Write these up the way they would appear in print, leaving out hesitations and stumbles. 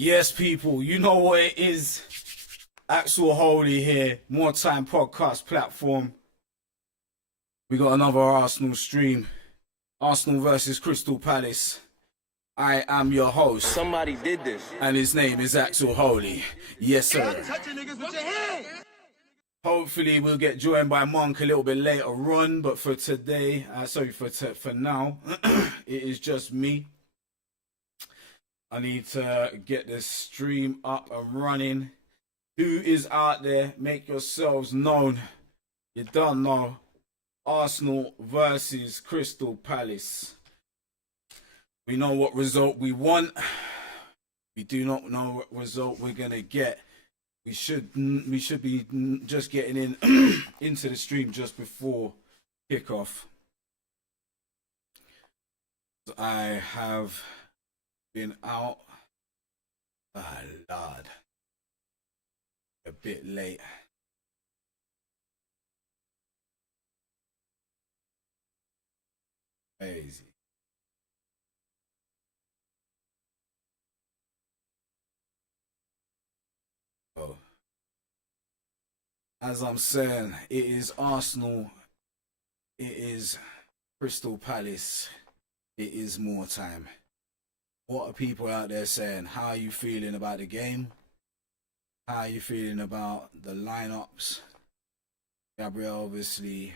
Yes, people, you know what it is. AXEL Holy here, Moretime podcast platform. We got another Arsenal stream. Arsenal versus Crystal Palace. I am your host. Somebody did this. And his name is AXEL Holy. Yes, sir. Hopefully we'll get joined by Monk a little bit later on, but for today, for now, it is just me. I need to get this stream up and running. Who is out there? Make yourselves known. You don't know. Arsenal versus Crystal Palace. We know what result we want. We do not know what result we're gonna get. We should be just getting in into the stream just before kickoff. I have been out a lot, a bit late. Crazy. So, as I'm saying, it is Arsenal, it is Crystal Palace, it is Moretime. What are people out there saying? How are you feeling about the game? How are you feeling about the lineups? Gabriel obviously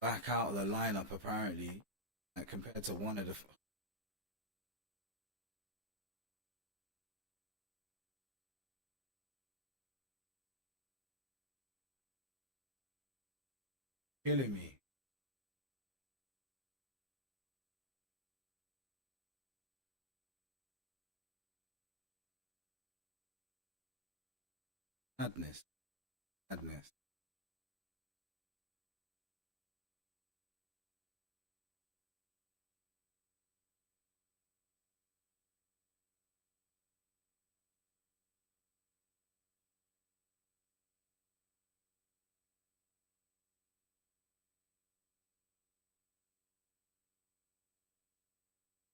back out of the lineup apparently, compared to one of the killing me. Madness. Madness.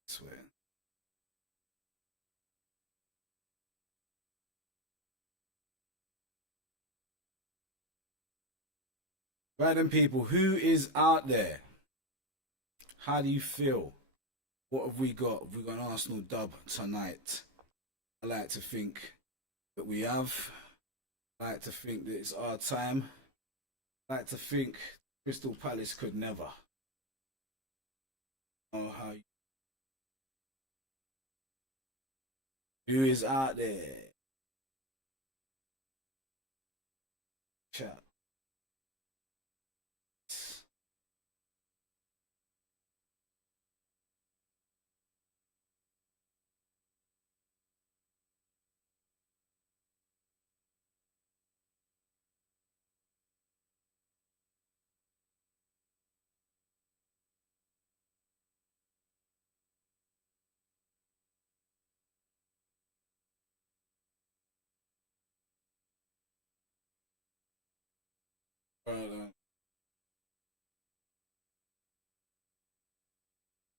I swear. Random people, who is out there? How do you feel? What have we got? Have we got an Arsenal dub tonight? I like to think that we have. I like to think that it's our time. I like to think Crystal Palace could never. Oh, how you... Who is out there? Chat.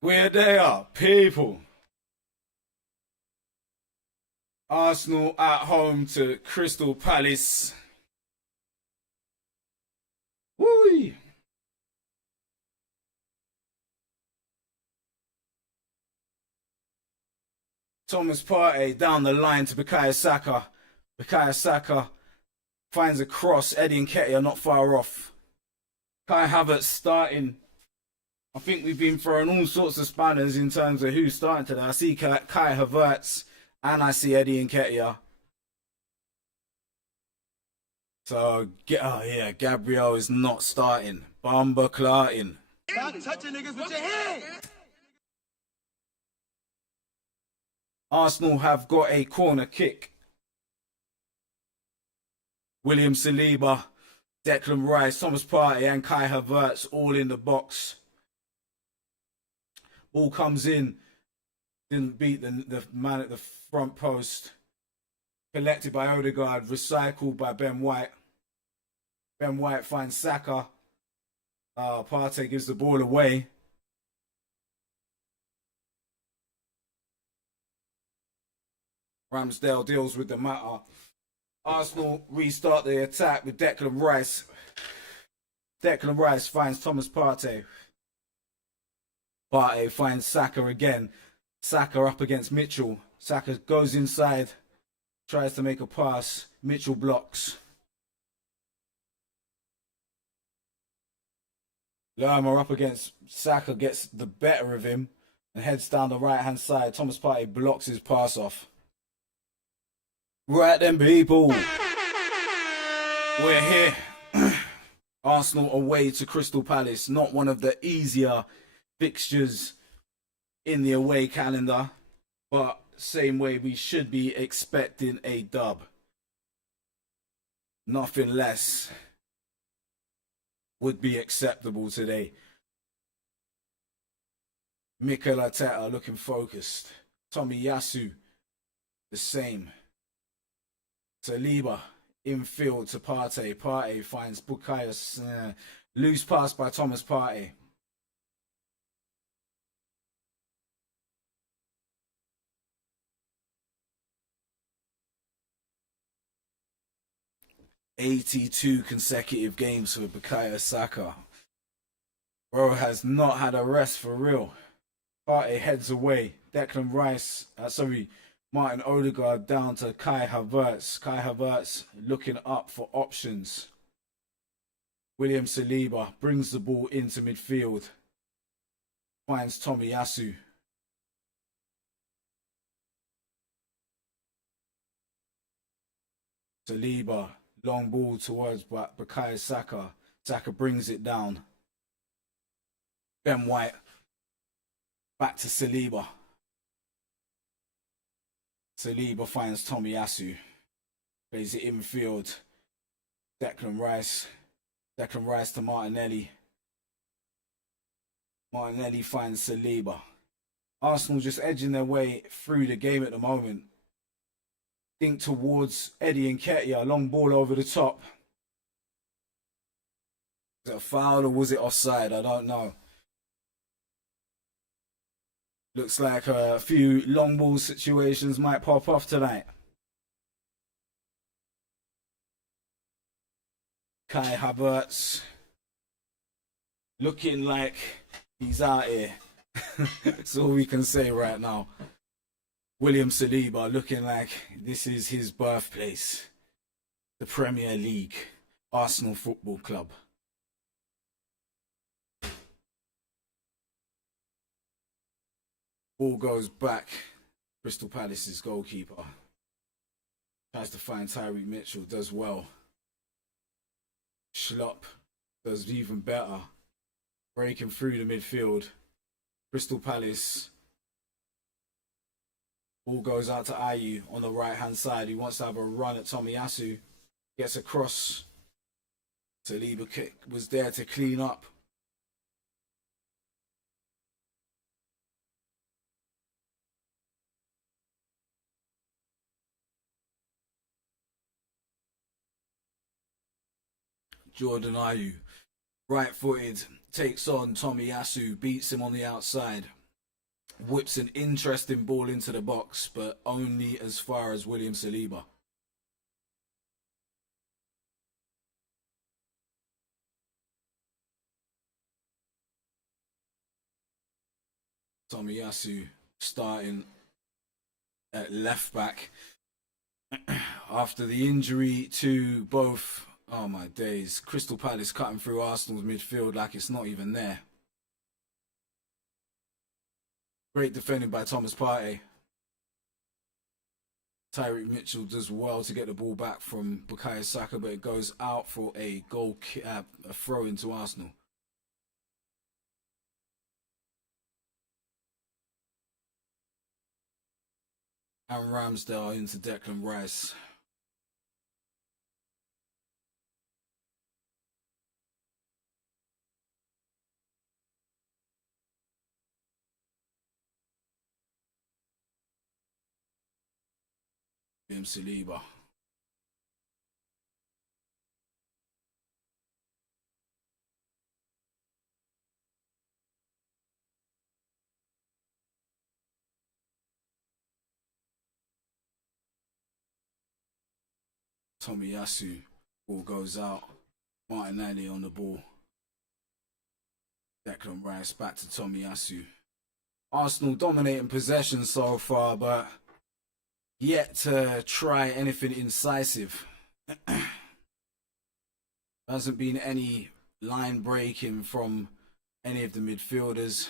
Where they are, people. Arsenal at home to Crystal Palace. Woo! Thomas Partey down the line to Bukayo Saka. Bukayo Saka finds a cross. Eddie Nketiah not far off. Kai Havertz starting. I think we've been throwing all sorts of spanners in terms of who's starting today. I see Kai Havertz and I see Eddie Nketiah. So, oh yeah, Gabriel is not starting. Bamba Clartin. Stop touching niggas with your hands. Arsenal have got a corner kick. William Saliba, Declan Rice, Thomas Partey and Kai Havertz all in the box. Ball comes in. Didn't beat the man at the front post. Collected by Odegaard, recycled by Ben White. Ben White finds Saka. Partey gives the ball away. Ramsdale deals with the matter. Arsenal restart the attack with Declan Rice. Declan Rice finds Thomas Partey. Partey finds Saka again. Saka up against Mitchell. Saka goes inside, tries to make a pass. Mitchell blocks. Lerma up against Saka, gets the better of him and heads down the right hand side. Thomas Partey blocks his pass off. Right then, people. We're here. Arsenal away to Crystal Palace. Not one of the easier fixtures in the away calendar, but same way we should be expecting a dub. Nothing less would be acceptable today. Mikel Arteta looking focused. Tomiyasu the same. Saliba infield to Partey. Partey finds Bukayo. Loose pass by Thomas Partey. "82 consecutive games for Bukayo Saka. Bro has not had a rest for real." Partey heads away. Declan Rice, Martin Odegaard down to Kai Havertz. Kai Havertz looking up for options. William Saliba brings the ball into midfield. Finds Tomiyasu. Saliba, long ball towards Bukayo Saka. Saka brings it down. Ben White back to Saliba. Saliba finds Tomiyasu. Plays it infield. Declan Rice. Declan Rice to Martinelli. Martinelli finds Saliba. Arsenal just edging their way through the game at the moment. Think towards Eddie Nketiah. Long ball over the top. Was it a foul or was it offside? I don't know. Looks like a few long ball situations might pop off tonight. Kai Havertz looking like he's out here. That's all we can say right now. William Saliba looking like this is his birthplace. The Premier League, Arsenal Football Club. Ball goes back. Crystal Palace's goalkeeper tries to find Tyreek Mitchell, does well. Schlupp does even better, breaking through the midfield. Crystal Palace. Ball goes out to Ayew on the right hand side. He wants to have a run at Tomiyasu. Gets across. Saliba was there to clean up. Jordan Ayew, right-footed, takes on Tomiyasu, beats him on the outside. Whips an interesting ball into the box, but only as far as William Saliba. Tomiyasu starting at left back after the injury to both. Oh my days. Crystal Palace cutting through Arsenal's midfield like it's not even there. Great defending by Thomas Partey. Tyreek Mitchell does well to get the ball back from Bukayo Saka, but it goes out for a a throw into Arsenal. And Ramsdale into Declan Rice. William Saliba. Tomiyasu. Ball goes out. Martinelli on the ball. Declan Rice back to Tomiyasu. Arsenal dominating possession so far, but yet to try anything incisive. Hasn't been any line breaking from any of the midfielders.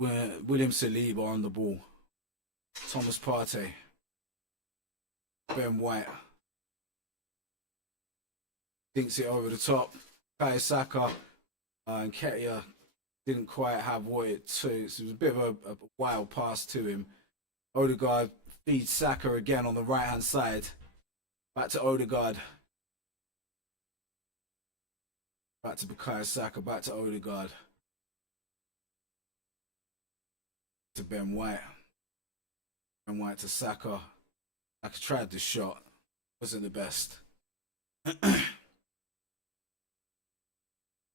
William Saliba on the ball. Thomas Partey. Ben White. Thinks it over the top. Kai Saka and Ketia didn't quite have what it took. It was a bit of a wild pass to him. Odegaard feeds Saka again on the right hand side. Back to Odegaard. Back to Bukayo Saka. Back to Odegaard. To Ben White. Ben White to Saka. Saka tried the shot. Wasn't the best.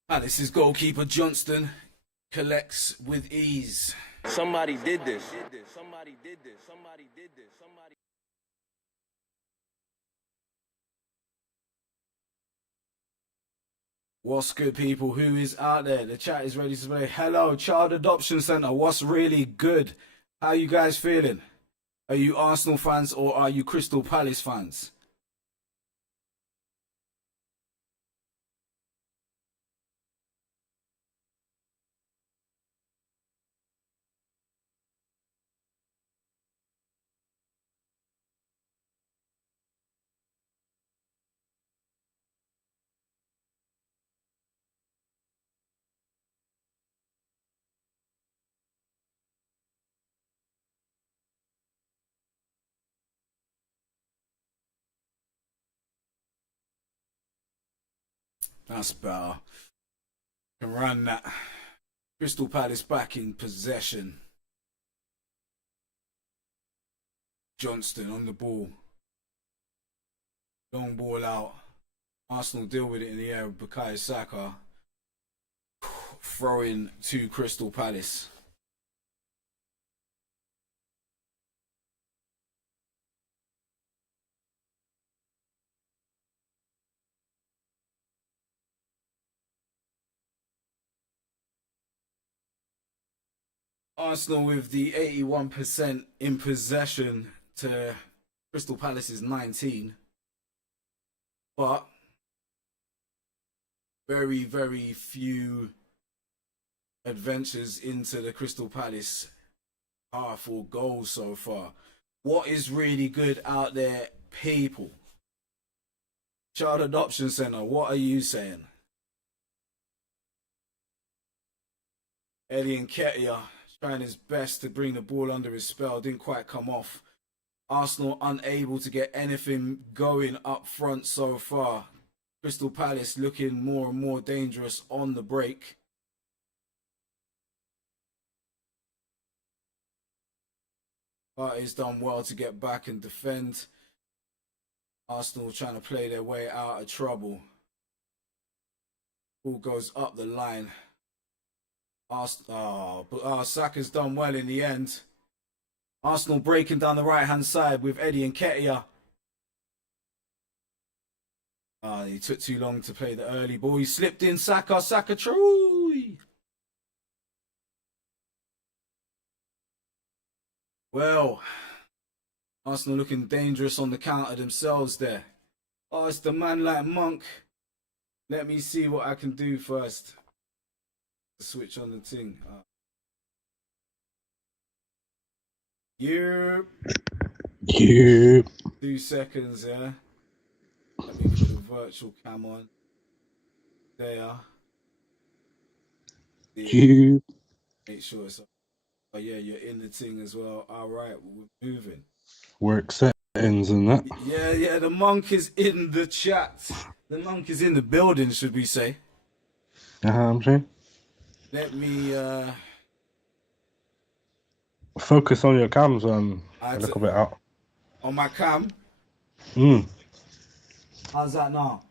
Palace's goalkeeper Johnston collects with ease. Somebody did this. Somebody did this. Somebody did this. Somebody. What's good, people? Who is out there? The chat is ready to play. Hello, Child Adoption Center. What's really good? How you guys feeling? Are you Arsenal fans or are you Crystal Palace fans? That's better. Can run that. Crystal Palace back in possession. Johnston on the ball. Long ball out. Arsenal deal with it in the air with Bukayo Saka. Throwing to Crystal Palace. Arsenal with the 81% in possession to Crystal Palace's 19. But very, very few adventures into the Crystal Palace half or goals so far. What is really good out there, people? Child Adoption Center, what are you saying? Eddie Nketiah trying his best to bring the ball under his spell, didn't quite come off. Arsenal unable to get anything going up front so far. Crystal Palace looking more and more dangerous on the break. Partey's done well to get back and defend. Arsenal trying to play their way out of trouble. Ball goes up the line. Saka's done well in the end. Arsenal breaking down the right-hand side with Eddie Nketiah. He took too long to play the early ball. He slipped in. Saka Troy. Well, Arsenal looking dangerous on the counter themselves there. Oh, it's the man like Monk. Let me see what I can do first. Switch on the thing. Yep. 2 seconds, yeah. Let me put the virtual cam on. There. Make sure it's. Oh yeah, you're in the thing as well. All right, we're moving. Work settings and that. Yeah. The monk is in the chat. The monk is in the building, should we say? I'm saying. Let me focus on your cams a little bit out. On my cam? How's that now?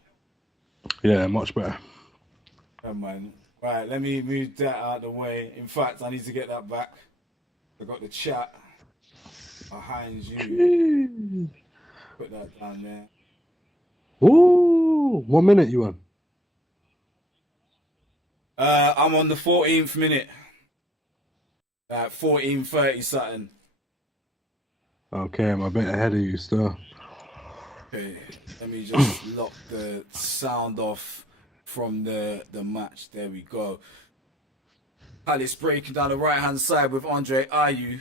Yeah, much better. Oh man. Right, let me move that out of the way. In fact, I need to get that back. I got the chat behind you. Jeez. Put that down there. Ooh, 1 minute you on? I'm on the 14th minute. 14:30 something. Okay, I'm a bit ahead of you still. Okay, let me just lock the sound off from the match. There we go. Palace breaking down the right hand side with Andre Ayew.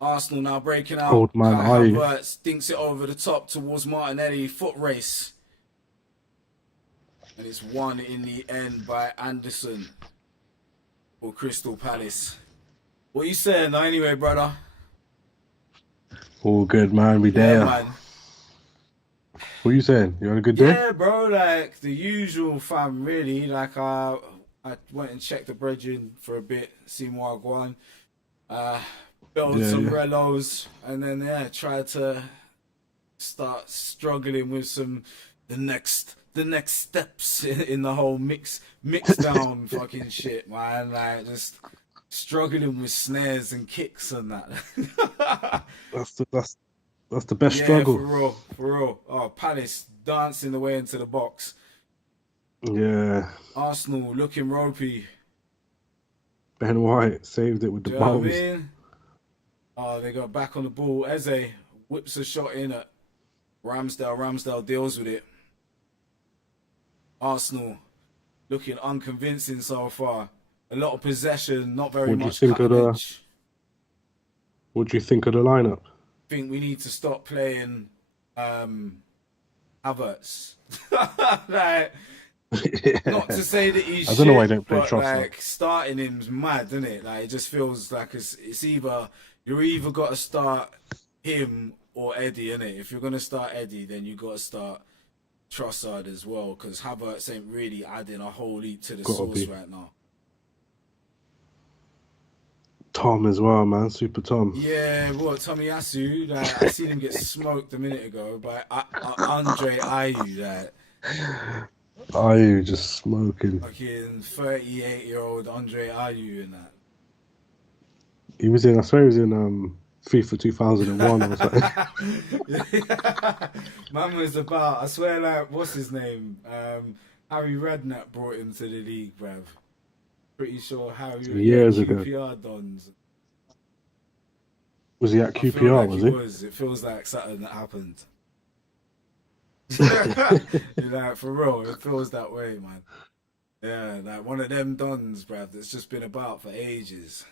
Arsenal now breaking out. Old man Kai Ayew. Havertz dinks it over the top towards Martinelli. Foot race. And it's won in the end by Anderson for Crystal Palace. What you saying now anyway, brother? All good, man. We Yeah, there. man. What you saying? You had a good day? Yeah, bro, like the usual fam, really. Like I went and checked the brethren for a bit, seen what I go on. Built some relos, and then tried to start struggling with the next steps in the whole mix down fucking shit, man. Like just struggling with snares and kicks and that. That's the best Yeah, struggle. for real. Oh, Palace dancing the way into the box. Yeah. Arsenal looking ropey. Ben White saved it with the Do you know what I balls. mean? Oh, they got back on the ball. Eze whips a shot in at Ramsdale. Ramsdale deals with it. Arsenal looking unconvincing so far. A lot of possession, not very much cutting edge. What do you think of the lineup? I think we need to stop playing Havertz. Like, not to say that he's I don't know why I shit, don't play but Trossard. like starting him's mad, isn't it? Like it just feels like it's either you're either got to start him or Eddie, innit? If you're gonna start Eddie, then you got to start Trossard as well, because Havertz ain't really adding a whole heap to the sauce right now. Tom as well, man. Super Tom. Yeah, what, Tomiyasu? Like, I seen him get smoked a minute ago by Andre Ayew. Like, Ayew just smoking. fucking 38-year-old Andre Ayew and that. He was in, I swear he was in FIFA 2001 or something. Man was about, I swear, like, what's his name? Harry Redknapp brought him to the league, bruv. Pretty sure Harry Years ago. QPR dons. Was he at I feel QPR, like was he he? was. It feels like something that happened. Like, for real, it feels that way, man. Yeah, like one of them dons, bruv, that's just been about for ages.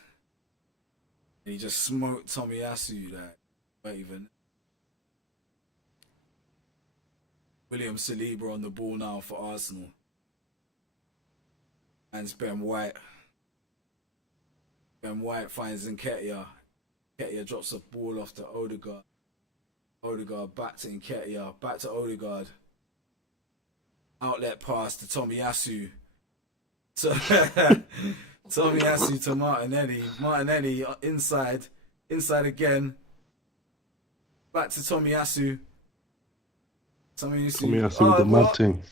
And he just smoked Tomiyasu, like, not even. William Saliba on the ball now for Arsenal. And it's Ben White. Ben White finds Nketiah. Nketiah drops the ball off to Odegaard. Odegaard back to Nketiah. Back to Odegaard. Outlet pass to Tomiyasu. Tomiyasu to Martinelli. Martinelli inside. Inside again. Back to Tomiyasu. Tomiyasu with the mad thing.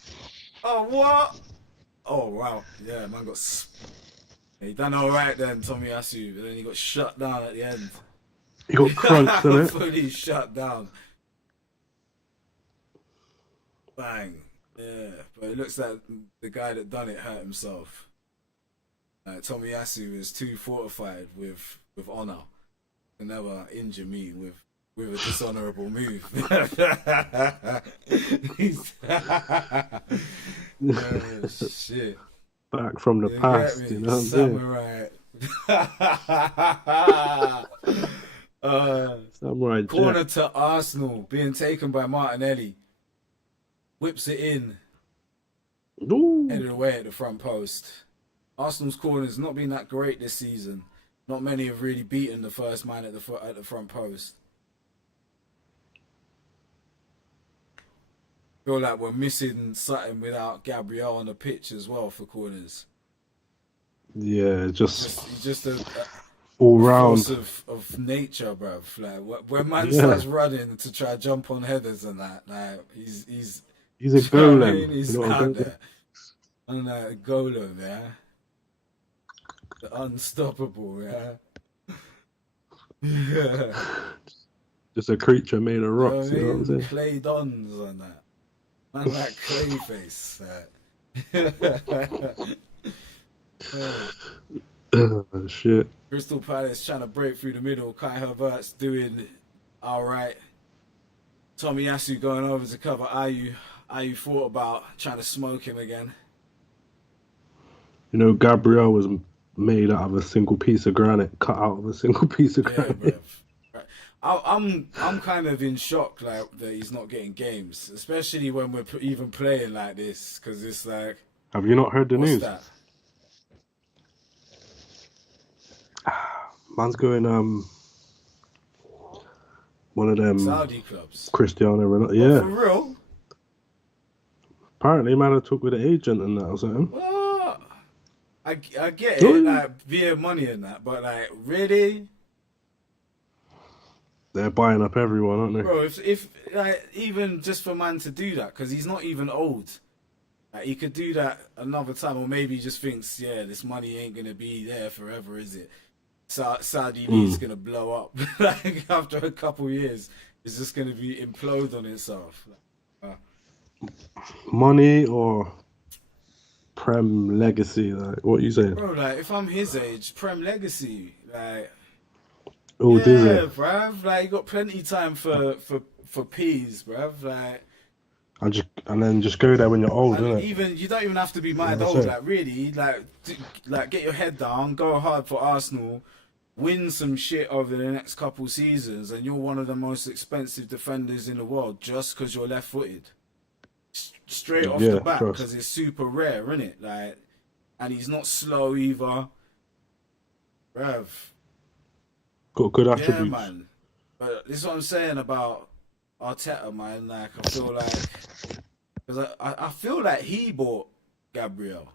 Oh, what? Oh, wow. Yeah, man got... He done all right then, Tomiyasu. But then he got shut down at the end. He got crunked, didn't it? Fully shut down. Bang. Yeah, but it looks like the guy that done it hurt himself. Tomiyasu is too fortified with honor to never injure me with a dishonorable move. Shit. Back from the past, you know what I'm saying? Samurai. Samurai Corner Jack. to Arsenal, being taken by Martinelli. Whips it in. Ooh. Headed away at the front post. Arsenal's corners not been that great this season. Not many have really beaten the first man at the front post. Feel like we're missing something without Gabriel on the pitch as well for corners. Yeah, He's just a all round force of nature, bruv. Like when man starts running to try jump on headers and that, like he's a golem. He's out there. And golem, yeah. The unstoppable, yeah. Just a creature made of You know what rocks. I You know what I'm mean? saying? Clay Dons on that. Man like Clayface. Shit. Crystal Palace trying to break through the middle. Kai Havertz doing all right. Tomiyasu going over to cover Ayu. Ayu thought about trying to smoke him again. You know, Gabriel was made out of a single piece of granite, cut out of a single piece of Yeah, granite. bruv. Right. I'm kind of in shock like that he's not getting games, especially when we're even playing like this, because it's like, Have you not heard the what's news? that? Man's going one of them Saudi clubs. Cristiano Ronaldo. Oh, for Yeah, real? apparently man had talked with an agent and that or something. What? I get Oh, it, yeah. like via money and that, but like really, They're buying up everyone, aren't they? bro? If like even just for man to do that, because he's not even old. Like, he could do that another time, or maybe he just thinks, yeah, this money ain't gonna be there forever, is it? Saudi League's gonna blow up like after a couple years. It's just gonna be implode on itself. Money or Prem legacy? Like what you saying? Bro, like if I'm his age, Prem Legacy, like Oh, yeah, Dizzy. bruv. Like you got plenty time for peas, bruv. Like And then just go there when you're old, and innit? even you don't even have to be You know mad what I'm old. saying? Like really, like get your head down, go hard for Arsenal, win some shit over the next couple seasons, and you're one of the most expensive defenders in the world just because you're left-footed. Straight off the Yeah, bat, trust. because it's super rare, isn't it? Like, and he's not slow either, bruv. Got good Yeah, attributes. man. But this is what I'm saying about Arteta, man. Like, I feel like, because I feel like he bought Gabriel.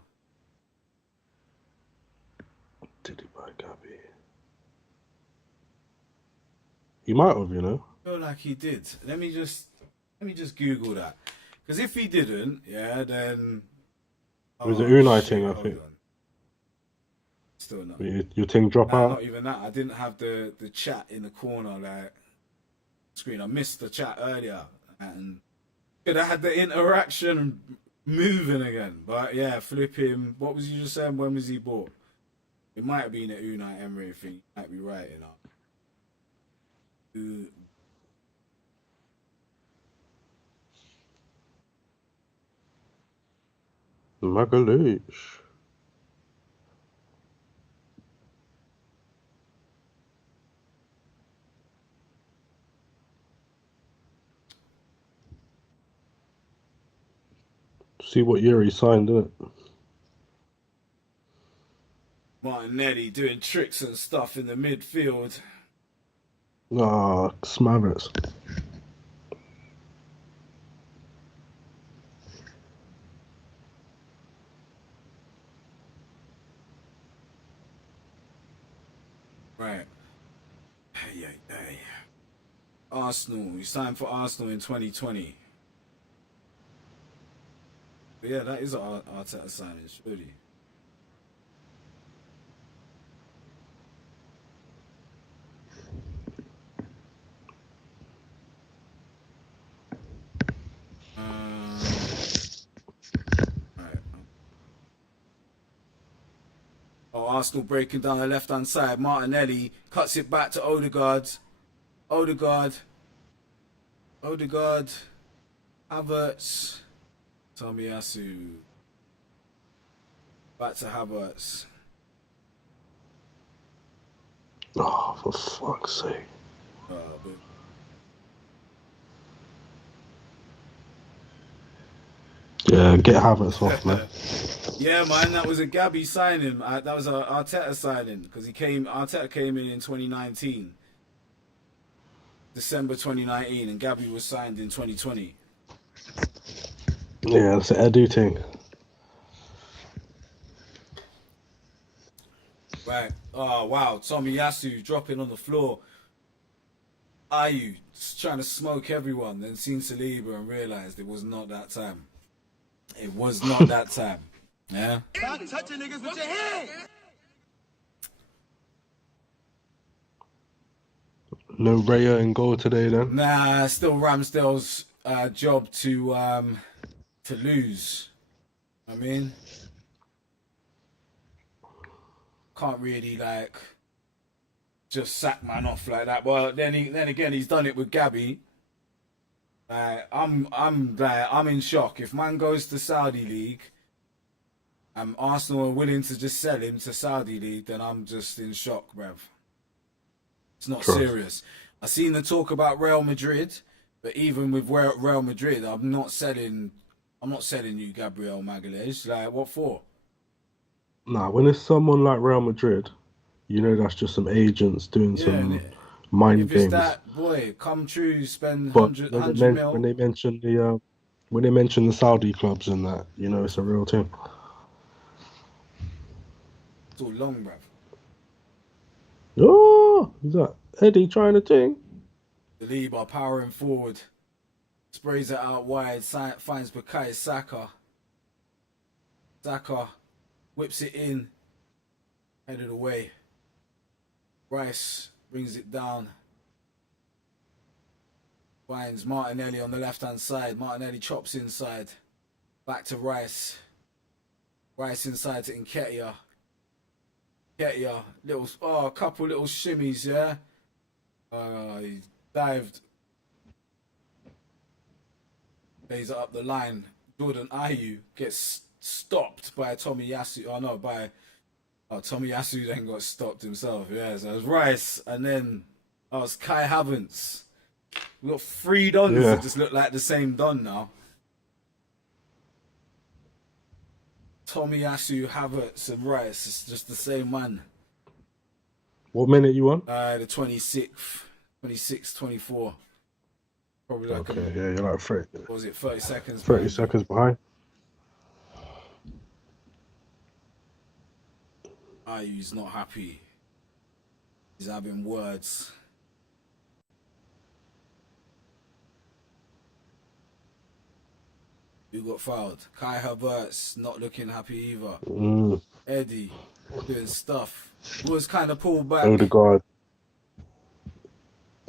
Did he buy Gabby? He might have, you know. I feel like he did. Let me just Google that. Because if he didn't, yeah, then It was the oh Unai shit, thing, I hold think. on. Still not. Your thing drop Nah, out. not even that. I didn't have the chat in the corner like screen. I missed the chat earlier, and could have had the interaction moving again. But yeah, flip him. What was you just saying? When was he bought? It might have been at Unai Emery thing. You might be right, you know. Magalhães. See what year he signed, innit? Martinelli doing tricks and stuff in the midfield. Ah, Smaverts. Right. Hey. Arsenal. He signed for Arsenal in 2020. But yeah, that is an Arteta signing, surely. Right. Oh, Arsenal breaking down the left-hand side. Martinelli cuts it back to Odegaard. Odegaard. Havertz. Tomiyasu. Back to Havertz. Oh, for fuck's sake. But Yeah, get Havertz off, man. yeah, man, that was a Gabby signing. That was a Arteta signing because Arteta came in 2019, December 2019, and Gabby was signed in 2020. Yeah, that's an Edu thing. Right. Oh wow, Tomiyasu dropping on the floor. Ayu trying to smoke everyone, then seen Saliba and realised it was not that time. It was not that time. Yeah. Stop touching niggas with your hand. No Raya in goal today then. Nah, still Ramsdale's job to lose. I mean, can't really like just sack man off like that. But then again, he's done it with Gabby. I'm in shock. If man goes to Saudi League, and Arsenal are willing to just sell him to Saudi League, then I'm just in shock, bruv. It's not Trust. serious. I seen the talk about Real Madrid, but even with Real Madrid, I'm not selling you Gabriel Magalhaes. Like, what for? Nah, when it's someone like Real Madrid, you know that's just some agents doing Yeah, and some mind if it's games. that boy, come true, spend But 100 when mil. they mention the Saudi clubs and that, you know it's a real thing. It's all long, bruv. Oh, is that Eddie trying to ting? The lead are powering forward. Sprays it out wide. Finds Bukayo Saka. Saka whips it in. Headed away. Rice brings it down. Finds Martinelli on the left-hand side. Martinelli chops inside. Back to Rice. Rice inside to Nketiah. Nketiah. A couple little shimmies, yeah? He dived. Plays it up the line. Jordan Ayew gets stopped by Tomiyasu. Tomiyasu then got stopped himself. Yeah, so it was Rice, and then that was Kai Havertz. We got 3 Dons that just look like the same Don now. Tomiyasu, Havertz, and Rice. It's just the same man. What minute you on? The 26th, 24. Probably like Okay, yeah, you're like 30, what was it, 30 seconds 30 behind. seconds behind. Ayew's not happy. He's having words. Who got fouled? Kai Havertz not looking happy either. Eddie doing stuff. Was kind of pulled back.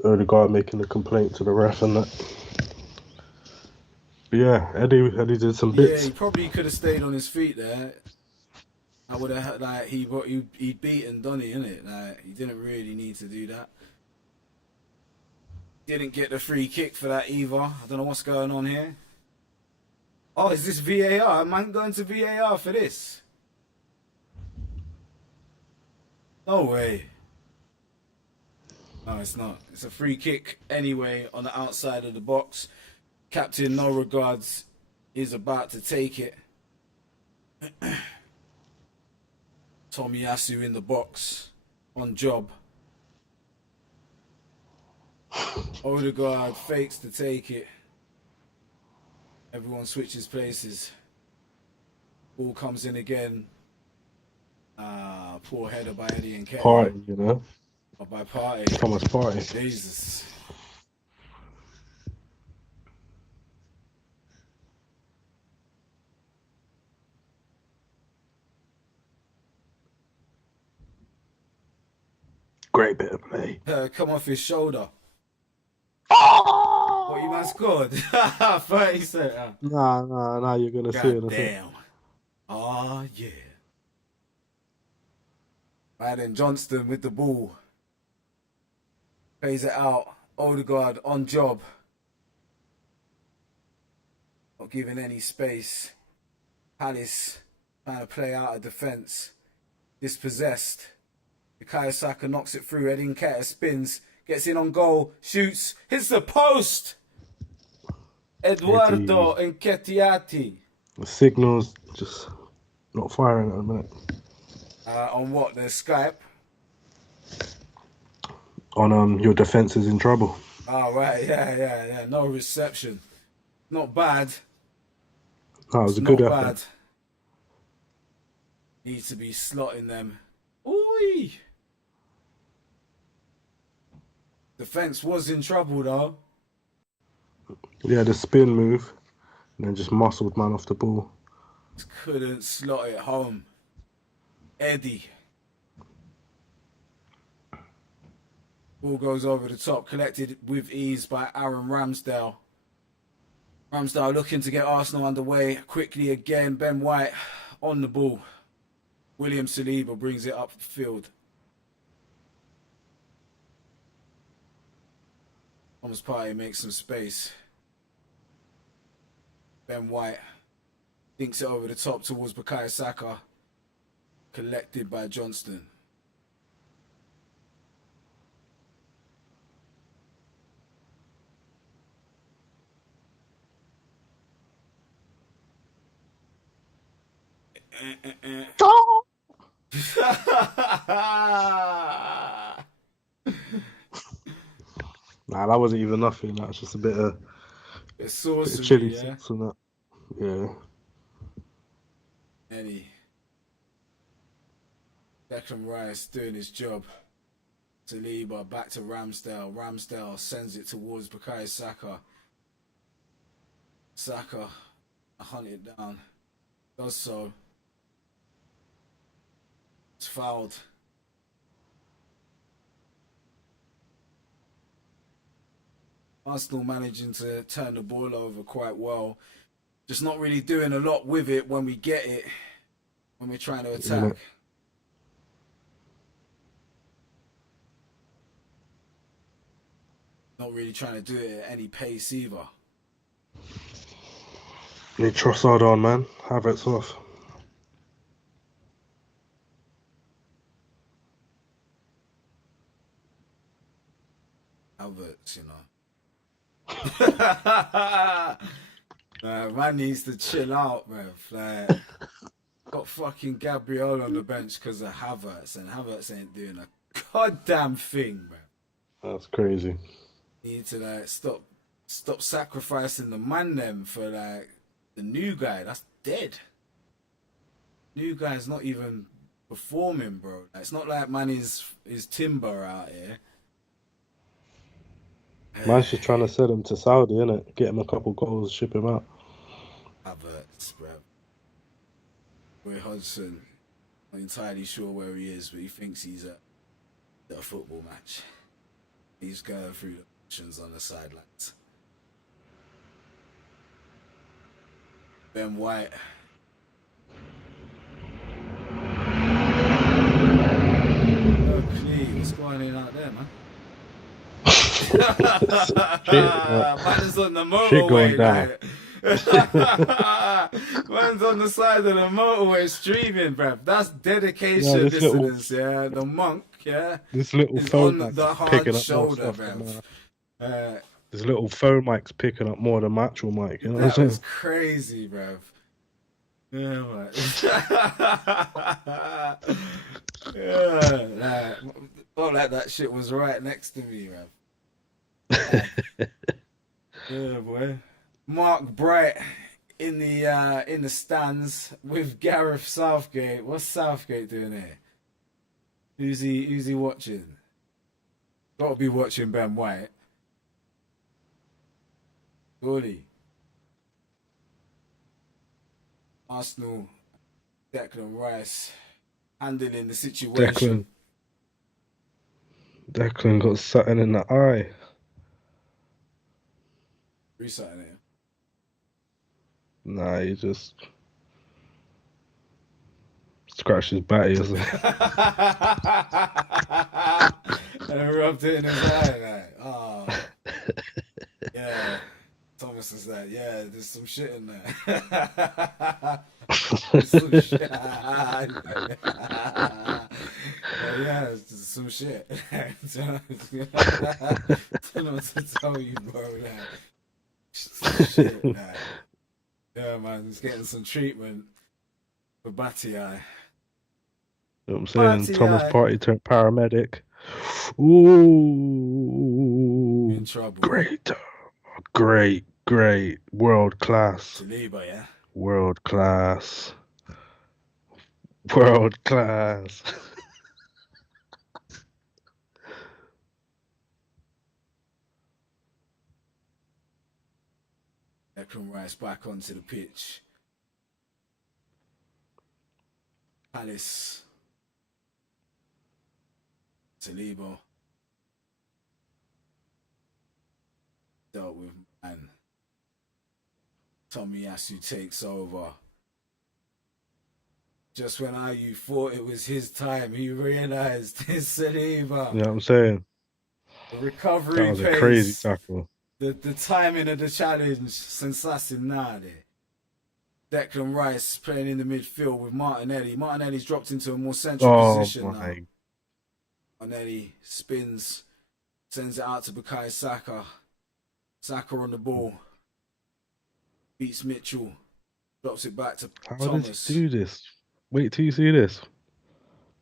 Odegaard making a complaint to the ref and that. But yeah, Eddie did some bits. Yeah, he probably could have stayed on his feet there. I would have like he'd beaten Donny, innit? Like he didn't really need to do that. Didn't get the free kick for that either. I don't know what's going on here. Oh, is this VAR? Am I going to VAR for this? No way. No, it's not. It's a free kick anyway on the outside of the box. Captain No Regards is about to take it. Tomiyasu in the box on job. Odegaard fakes to take it. Everyone switches places. Ball comes in again. Poor header by Eddie and Ketty. Party, you know. Or by Party. Thomas Party. Jesus. Great bit of play. Come off his shoulder. Oh! What, you man scored? 30 cent. Nah, you're going to see it. Damn. Oh, yeah. Right then, Johnston with the ball. Plays it out. Odegaard on job. Not giving any space. Palace trying to play out of defence. Dispossessed. Bukayo Saka knocks it through. Eddie Nketiah spins. Gets in on goal. Shoots. Hits the post. Eduardo Nketiah. The signal's just not firing at the minute. On what? The Skype? On your defence is in trouble. Oh, right. Yeah. No reception. Not bad. No, it was a good effort. Bad. Need to be slotting them. Ooh. Defence was in trouble though. Yeah, the spin move, and then just muscled man off the ball. Just couldn't slot it home. Eddie. Ball goes over the top, collected with ease by Aaron Ramsdale. Ramsdale looking to get Arsenal underway quickly again. Ben White on the ball. William Saliba brings it up the field. Thomas Partey makes some space. Ben White dinks it over the top towards Bukayo Saka. Collected by Johnston. Nah, that wasn't even nothing. That's just a bit of It's chili sorcery, yeah? sauce and that. Yeah. Eddie. Declan Rice doing his job. Saliba back to Ramsdale. Ramsdale sends it towards Bukayo Saka. Saka hunt it down. Does so. It's fouled. Arsenal managing to turn the ball over quite well. Just not really doing a lot with it when we get it. When we're trying to attack. Yeah. Not really trying to do it at any pace either. Need Trossard on, man. Havertz off. Havertz, you know. Man needs to chill out, man. Like, got fucking Gabriel on the bench because of Havertz, and Havertz ain't doing a goddamn thing, man. That's crazy. Need to like stop sacrificing the man them for like the new guy. That's dead. New guy's not even performing, bro. Like, it's not like man is Timber out here. Man's just trying to sell him to Saudi, innit? Get him a couple goals, ship him out. Havertz, bro. Roy Hodgson, not entirely sure where he is, but he thinks he's at a football match. He's going through the motions on the sidelines. Ben White. Oh, please, what's going on out there, man? Man is on the motorway, like. Man's on the side of the motorway streaming, bruv. That's dedication, listeners, yeah. The monk, yeah. This little is phone on the hard picking up shoulder, more bruv. stuff. This little phone mic's picking up more than my actual mic. You know what I'm That saying? was crazy, bruv. Yeah, man. Yeah, like, felt like that shit was right next to me, bruv. Yeah, boy. Mark Bright in the stands with Gareth Southgate. What's Southgate doing here? Who's he watching? Gotta be watching Ben White. Surely. Arsenal, Declan Rice handling the situation. Declan got something in the eye. Resetting it. Nah, he just scratched his batty or something. And rubbed it in his eye, like, oh, yeah. Thomas is like, yeah, there's some shit in there. There's some shit. Yeah, there's some shit. Don't know what to tell you, bro. Like, shit, like. Yeah, man, he's getting some treatment for Batty Eye. You know what I'm saying? Batty Thomas eye. Partey turned paramedic. Ooh. In trouble. Great. World class. Saliba, yeah? World class. Declan Rice back onto the pitch. Palace. Saliba. dealt with, man. Tomiyasu takes over. Just when you thought it was his time, he realized his Saliba. You know what I'm saying? The That recovery was a crazy pace, tackle. the timing of the challenge, sensacionale. Declan Rice playing in the midfield with Martinelli. Martinelli's dropped into a more central Oh position now. my! Martinelli spins, sends it out to Bukayo Saka. Saka on the ball. Beats Mitchell. Drops it back to How Thomas. does he do this? Wait till you see this.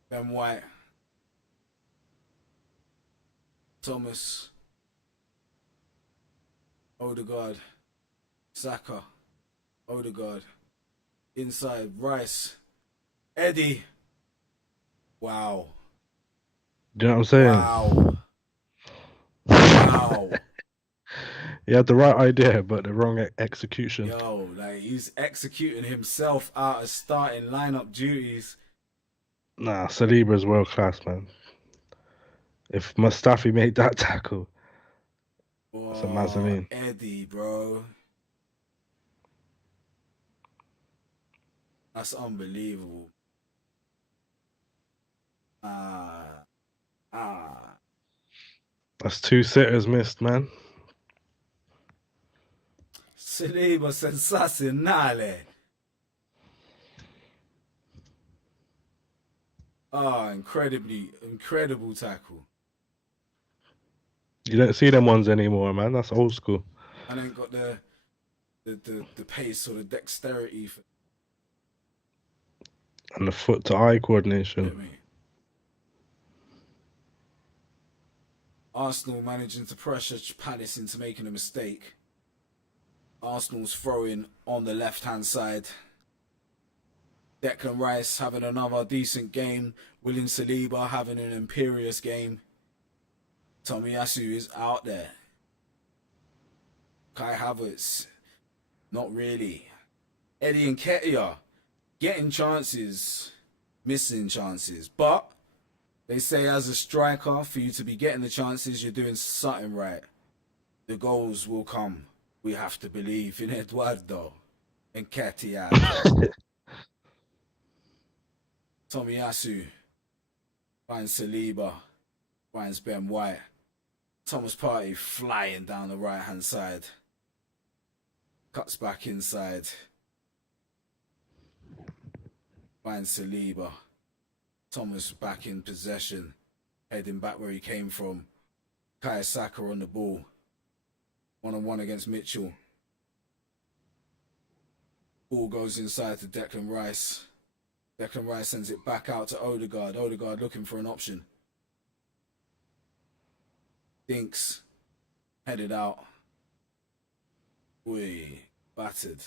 Ben White. Thomas. Odegaard. Saka. Odegaard. Inside. Rice. Eddie. Wow. Do you know what I'm saying? Wow. Wow. He had the right idea, but the wrong execution. Yo, like he's executing himself out of starting lineup duties. Nah, Saliba's world class, man. If Mustafi made that tackle, it's a mezzanine. Eddie, bro. That's unbelievable. That's 2 sitters missed, man. Saliba sensacionale. Incredible tackle. You don't see them ones anymore, man. That's old school. And ain't got the pace or the dexterity for And the foot to eye coordination. me. Arsenal managing to pressure Palace into making a mistake. Arsenal's throwing on the left-hand side. Declan Rice having another decent game. William Saliba having an imperious game. Tomiyasu is out there. Kai Havertz, not really. Eddie Nketiah getting chances, missing chances. But they say as a striker, for you to be getting the chances, you're doing something right. The goals will come. We have to believe in Eduardo Nketiah. Tomiyasu finds Saliba, finds Ben White. Thomas Partey flying down the right-hand side. Cuts back inside. Finds Saliba. Thomas back in possession. Heading back where he came from. Bukayo Saka on the ball. 1-on-1 against Mitchell. Ball goes inside to Declan Rice. Declan Rice sends it back out to Odegaard. Odegaard looking for an option. Dinks. Headed out. Battered.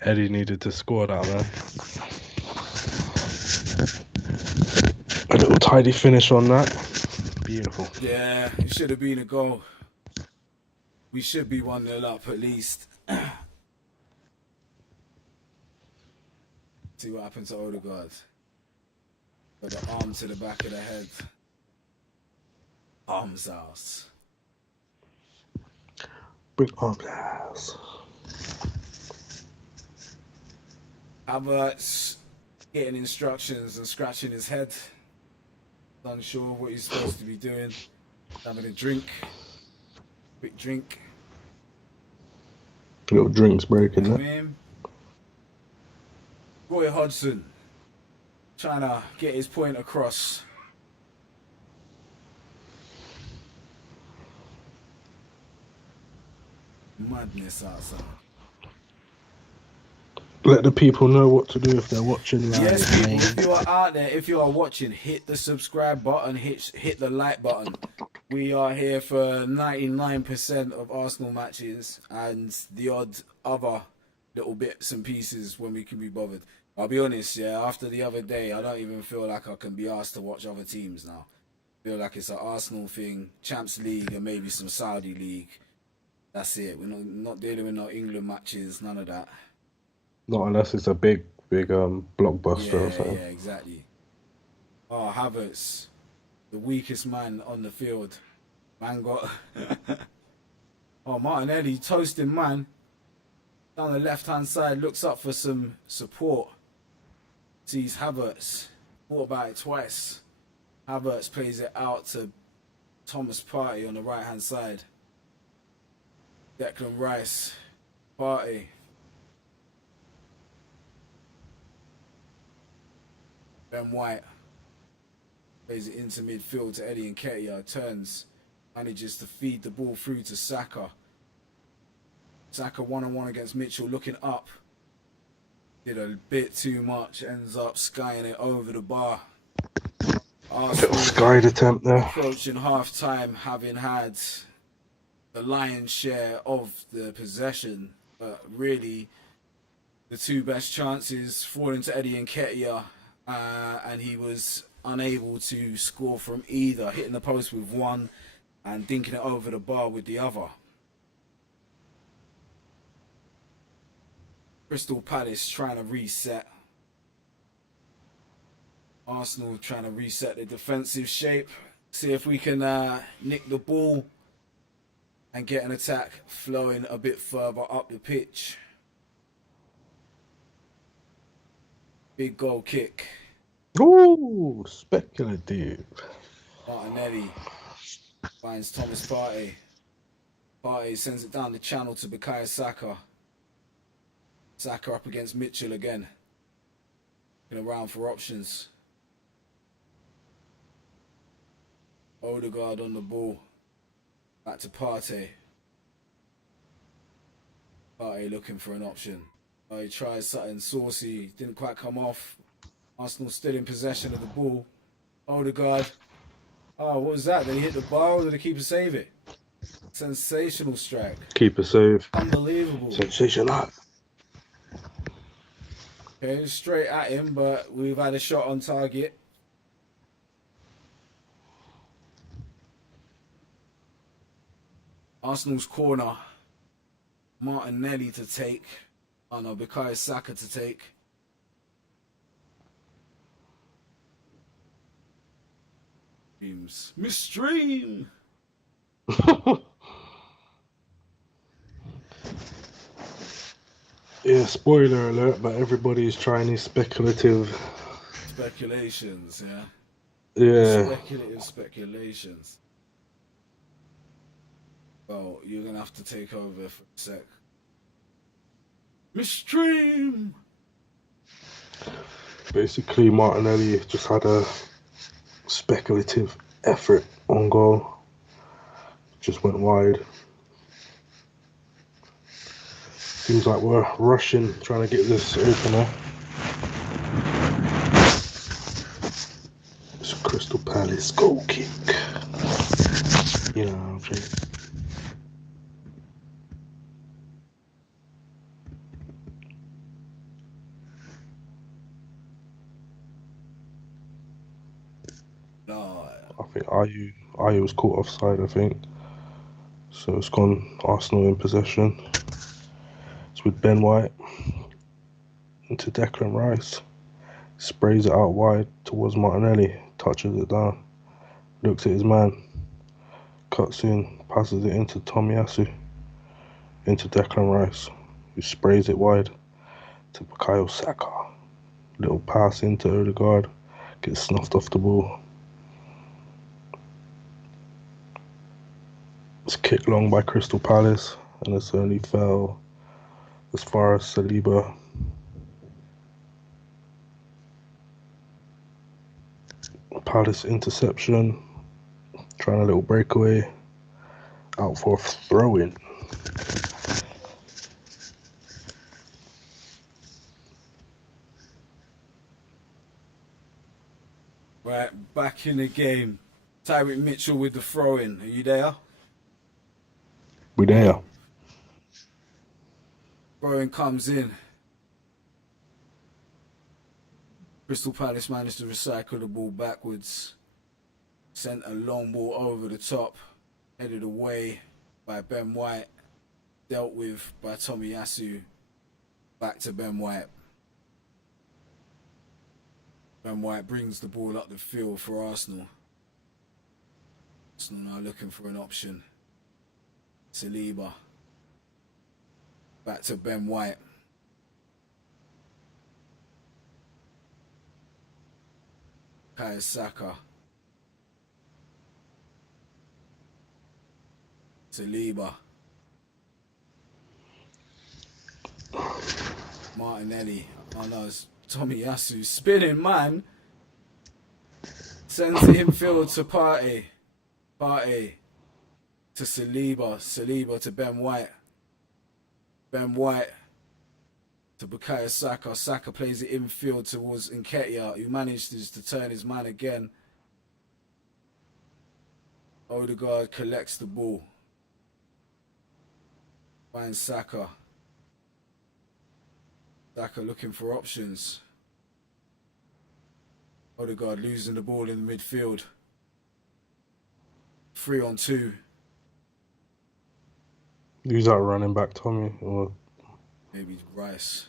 Eddie needed to score that, man. A little tidy finish on that. Beautiful. Yeah, it should have been a goal. We should be 1-0 up at least. See what happened to Odegaard. Got the arm to the back of the head. Arms out. Bring arms out. Havertz getting instructions and scratching his head. Unsure what he's supposed to be doing. Having a drink. Quick drink. Little drinks breaking You know that. what I mean? Roy Hodgson trying to get his point across. Madness outside. Let the people know what to do if they're watching live. Yes, people, man. if you are out there, if you are watching, hit the subscribe button, hit the like button. We are here for 99% of Arsenal matches and the odd other little bits and pieces when we can be bothered. I'll be honest, yeah, after the other day, I don't even feel like I can be asked to watch other teams now. I feel like it's an Arsenal thing, Champions League and maybe some Saudi League. That's it. We're not dealing with no England matches, none of that. Not unless it's a big blockbuster or something. Yeah, exactly. Oh, Havertz, the weakest man on the field. Man got oh, Martinelli toasting man down the left hand side, looks up for some support. Sees Havertz. Thought about it twice. Havertz plays it out to Thomas Partey on the right hand side. Declan Rice. Partey. Ben White. Plays it into midfield to Eddie Nketiah. Turns. Manages to feed the ball through to Saka. Saka one-on-one against Mitchell, looking up. Did a bit too much. Ends up skying it over the bar. Little skied attempt there. Approaching half-time, having had the lion's share of the possession. But really, the two best chances falling to Eddie Nketiah. And he was unable to score from either. Hitting the post with one and dinking it over the bar with the other. Crystal Palace trying to reset. Arsenal trying to reset their defensive shape. See if we can nick the ball and get an attack flowing a bit further up the pitch. Big goal kick. Ooh, speculative. Martinelli finds Thomas Partey. Partey sends it down the channel to Bukayo Saka. Saka up against Mitchell again. Looking around for options. Odegaard on the ball. Back to Partey. Partey looking for an option. He tries something saucy. Didn't quite come off. Arsenal still in possession of the ball. Odegaard. Oh, what was that? Did he hit the bar or did the keeper save it? Sensational strike. Keeper save. Unbelievable. Sensational. Okay, straight at him, but we've had a shot on target. Arsenal's corner. Martinelli to take. Oh no, Bukayo Saka to take. Misstream. Yeah, spoiler alert, but everybody's trying these speculative. Speculations, yeah. Yeah. Speculations. Well, you're gonna have to take over for a sec. Misstream. Basically, Martinelli just had a speculative effort on goal. Just went wide. Seems like we're rushing, trying to get this opener. It's a Crystal Palace goal kick. You know what I'm saying? No. I think Ayu was caught offside, I think. So it's gone Arsenal in possession. It's with Ben White into Declan Rice. Sprays it out wide towards Martinelli. Touches it down. Looks at his man. Cuts in. Passes it into Tomiyasu. Into Declan Rice, who sprays it wide to Bukayo Saka. Little pass into Odegaard. Gets snuffed off the ball. It's kicked long by Crystal Palace, and it's only fell as far as Saliba. Palace interception, trying a little breakaway, out for a throw-in. Right, back in the game. Tyreek Mitchell with the throw-in. Are you there? We there. Throw-in comes in. Crystal Palace managed to recycle the ball backwards. Sent a long ball over the top. Headed away by Ben White. Dealt with by Tomiyasu. Back to Ben White. Ben White brings the ball up the field for Arsenal. Arsenal now looking for an option. Saliba. Back to Ben White. Bukayo Saka. Saliba. Martinelli. Oh no, it's Tomiyasu. Spinning, man. Sends the infield to Partey. Partey to Saliba. Saliba to Ben White. Ben White to Bukayo Saka. Saka plays it infield towards Nketiah, who manages to turn his man again. Odegaard collects the ball. Finds Saka. Saka looking for options. Odegaard losing the ball in the midfield. 3-on-2. Who's that running back, Tommy? Or Maybe Rice.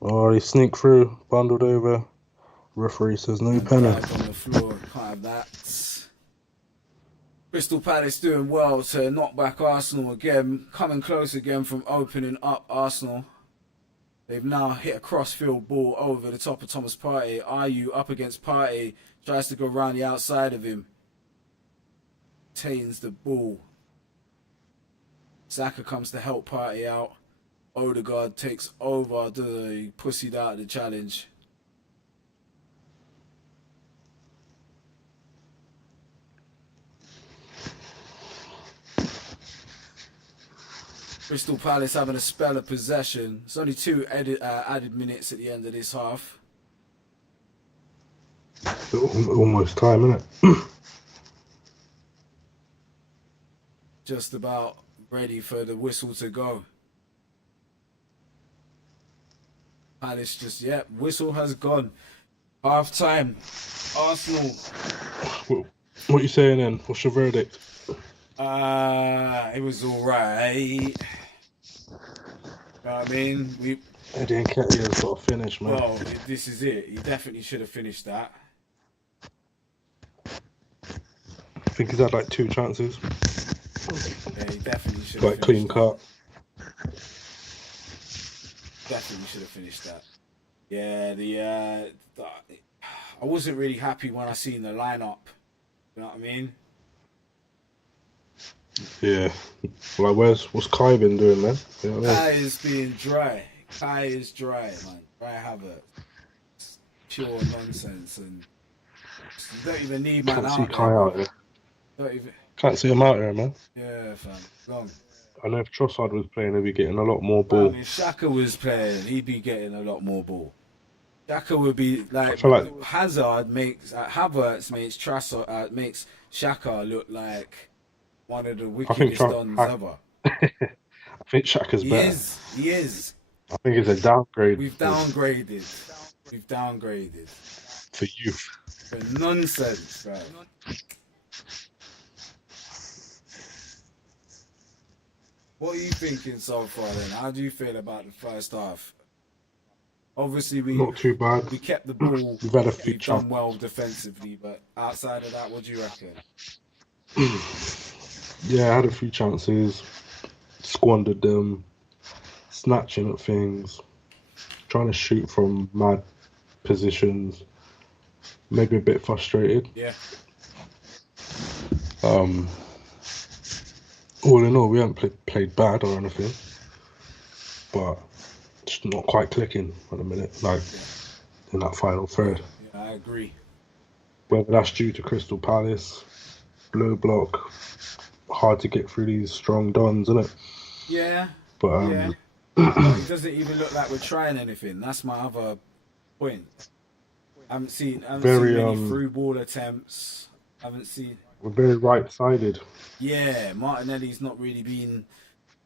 oh, they sneak through, bundled over. Referee says no penny. On the floor, can't have that. Crystal Palace doing well to knock back Arsenal again, coming close again from opening up Arsenal. They've now hit a crossfield ball over the top of Thomas Partey. Ayew up against Partey, tries to go around the outside of him. Tains the ball. Saka comes to help Partey out. Odegaard takes over, he pussied out the challenge. Crystal Palace having a spell of possession. It's only 2 added minutes at the end of this half. Almost time, isn't it? Just about ready for the whistle to go. Palace just, whistle has gone. Half time. Arsenal. What are you saying then? What's your verdict? It was alright. You know what I mean? Eddie Nketiah's got to finish, man. Well, this is it. He definitely should have finished that. I think he's had like 2 chances. Yeah, he definitely should have Like clean cut. Definitely should have finished that. Yeah, I wasn't really happy when I seen the lineup. You know what I mean? Yeah. Like, what's Kai been doing, man? You know what I mean? Kai is being dry. Kai is dry, man. Dry Havertz. It's pure nonsense, and you don't even need man Can't out see there. Kai out here. Don't even. Can't see him out here, man. Yeah, fam. Gone. I know if Trossard was playing, he'd be getting a lot more Ball. ball. If Shaka was playing, he'd be getting a lot more ball. Shaka would be like, I feel like Havertz makes makes Shaka look like one of the wickedest dons ever. I think Shaka's better. He is. I think it's a downgrade. We've downgraded For youth. for nonsense, bro. What are you thinking so far then? How do you feel about the first half? Obviously, Not too bad. we kept the ball. We've had a few We've done chances. well defensively, but outside of that, what do you reckon? Yeah, I had a few chances. Squandered them. Snatching at things. Trying to shoot from mad positions. Maybe a bit frustrated. Yeah. All in all, we haven't played bad or anything, but it's not quite clicking at the minute, like in that final third. Yeah, I agree. Whether that's due to Crystal Palace, blue block, hard to get through these strong dons, isn't it? Yeah. But Yeah. It doesn't even look like we're trying anything. That's my other point. I haven't seen many through ball attempts. we're very right-sided. Yeah, Martinelli's not really been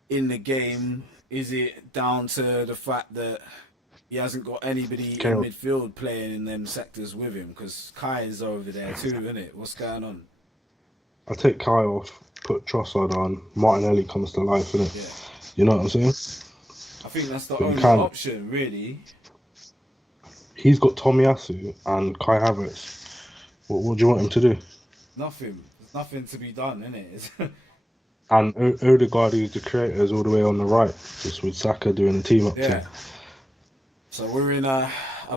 in the game. Is it down to the fact that he hasn't got anybody in midfield playing in them sectors with him? Because Kai is over there too, isn't it? What's going on? I take Kai off, put Trossard on, Martinelli comes to life, innit? Yeah. You know what I'm saying? I think that's the But only option, really. He's got Tomiyasu and Kai Havertz. What do you want him to do? Nothing. There's nothing to be done, innit? And Odegaard, who's the creator, is all the way on the right, just with Saka doing the team up Yeah. thing. So we're in a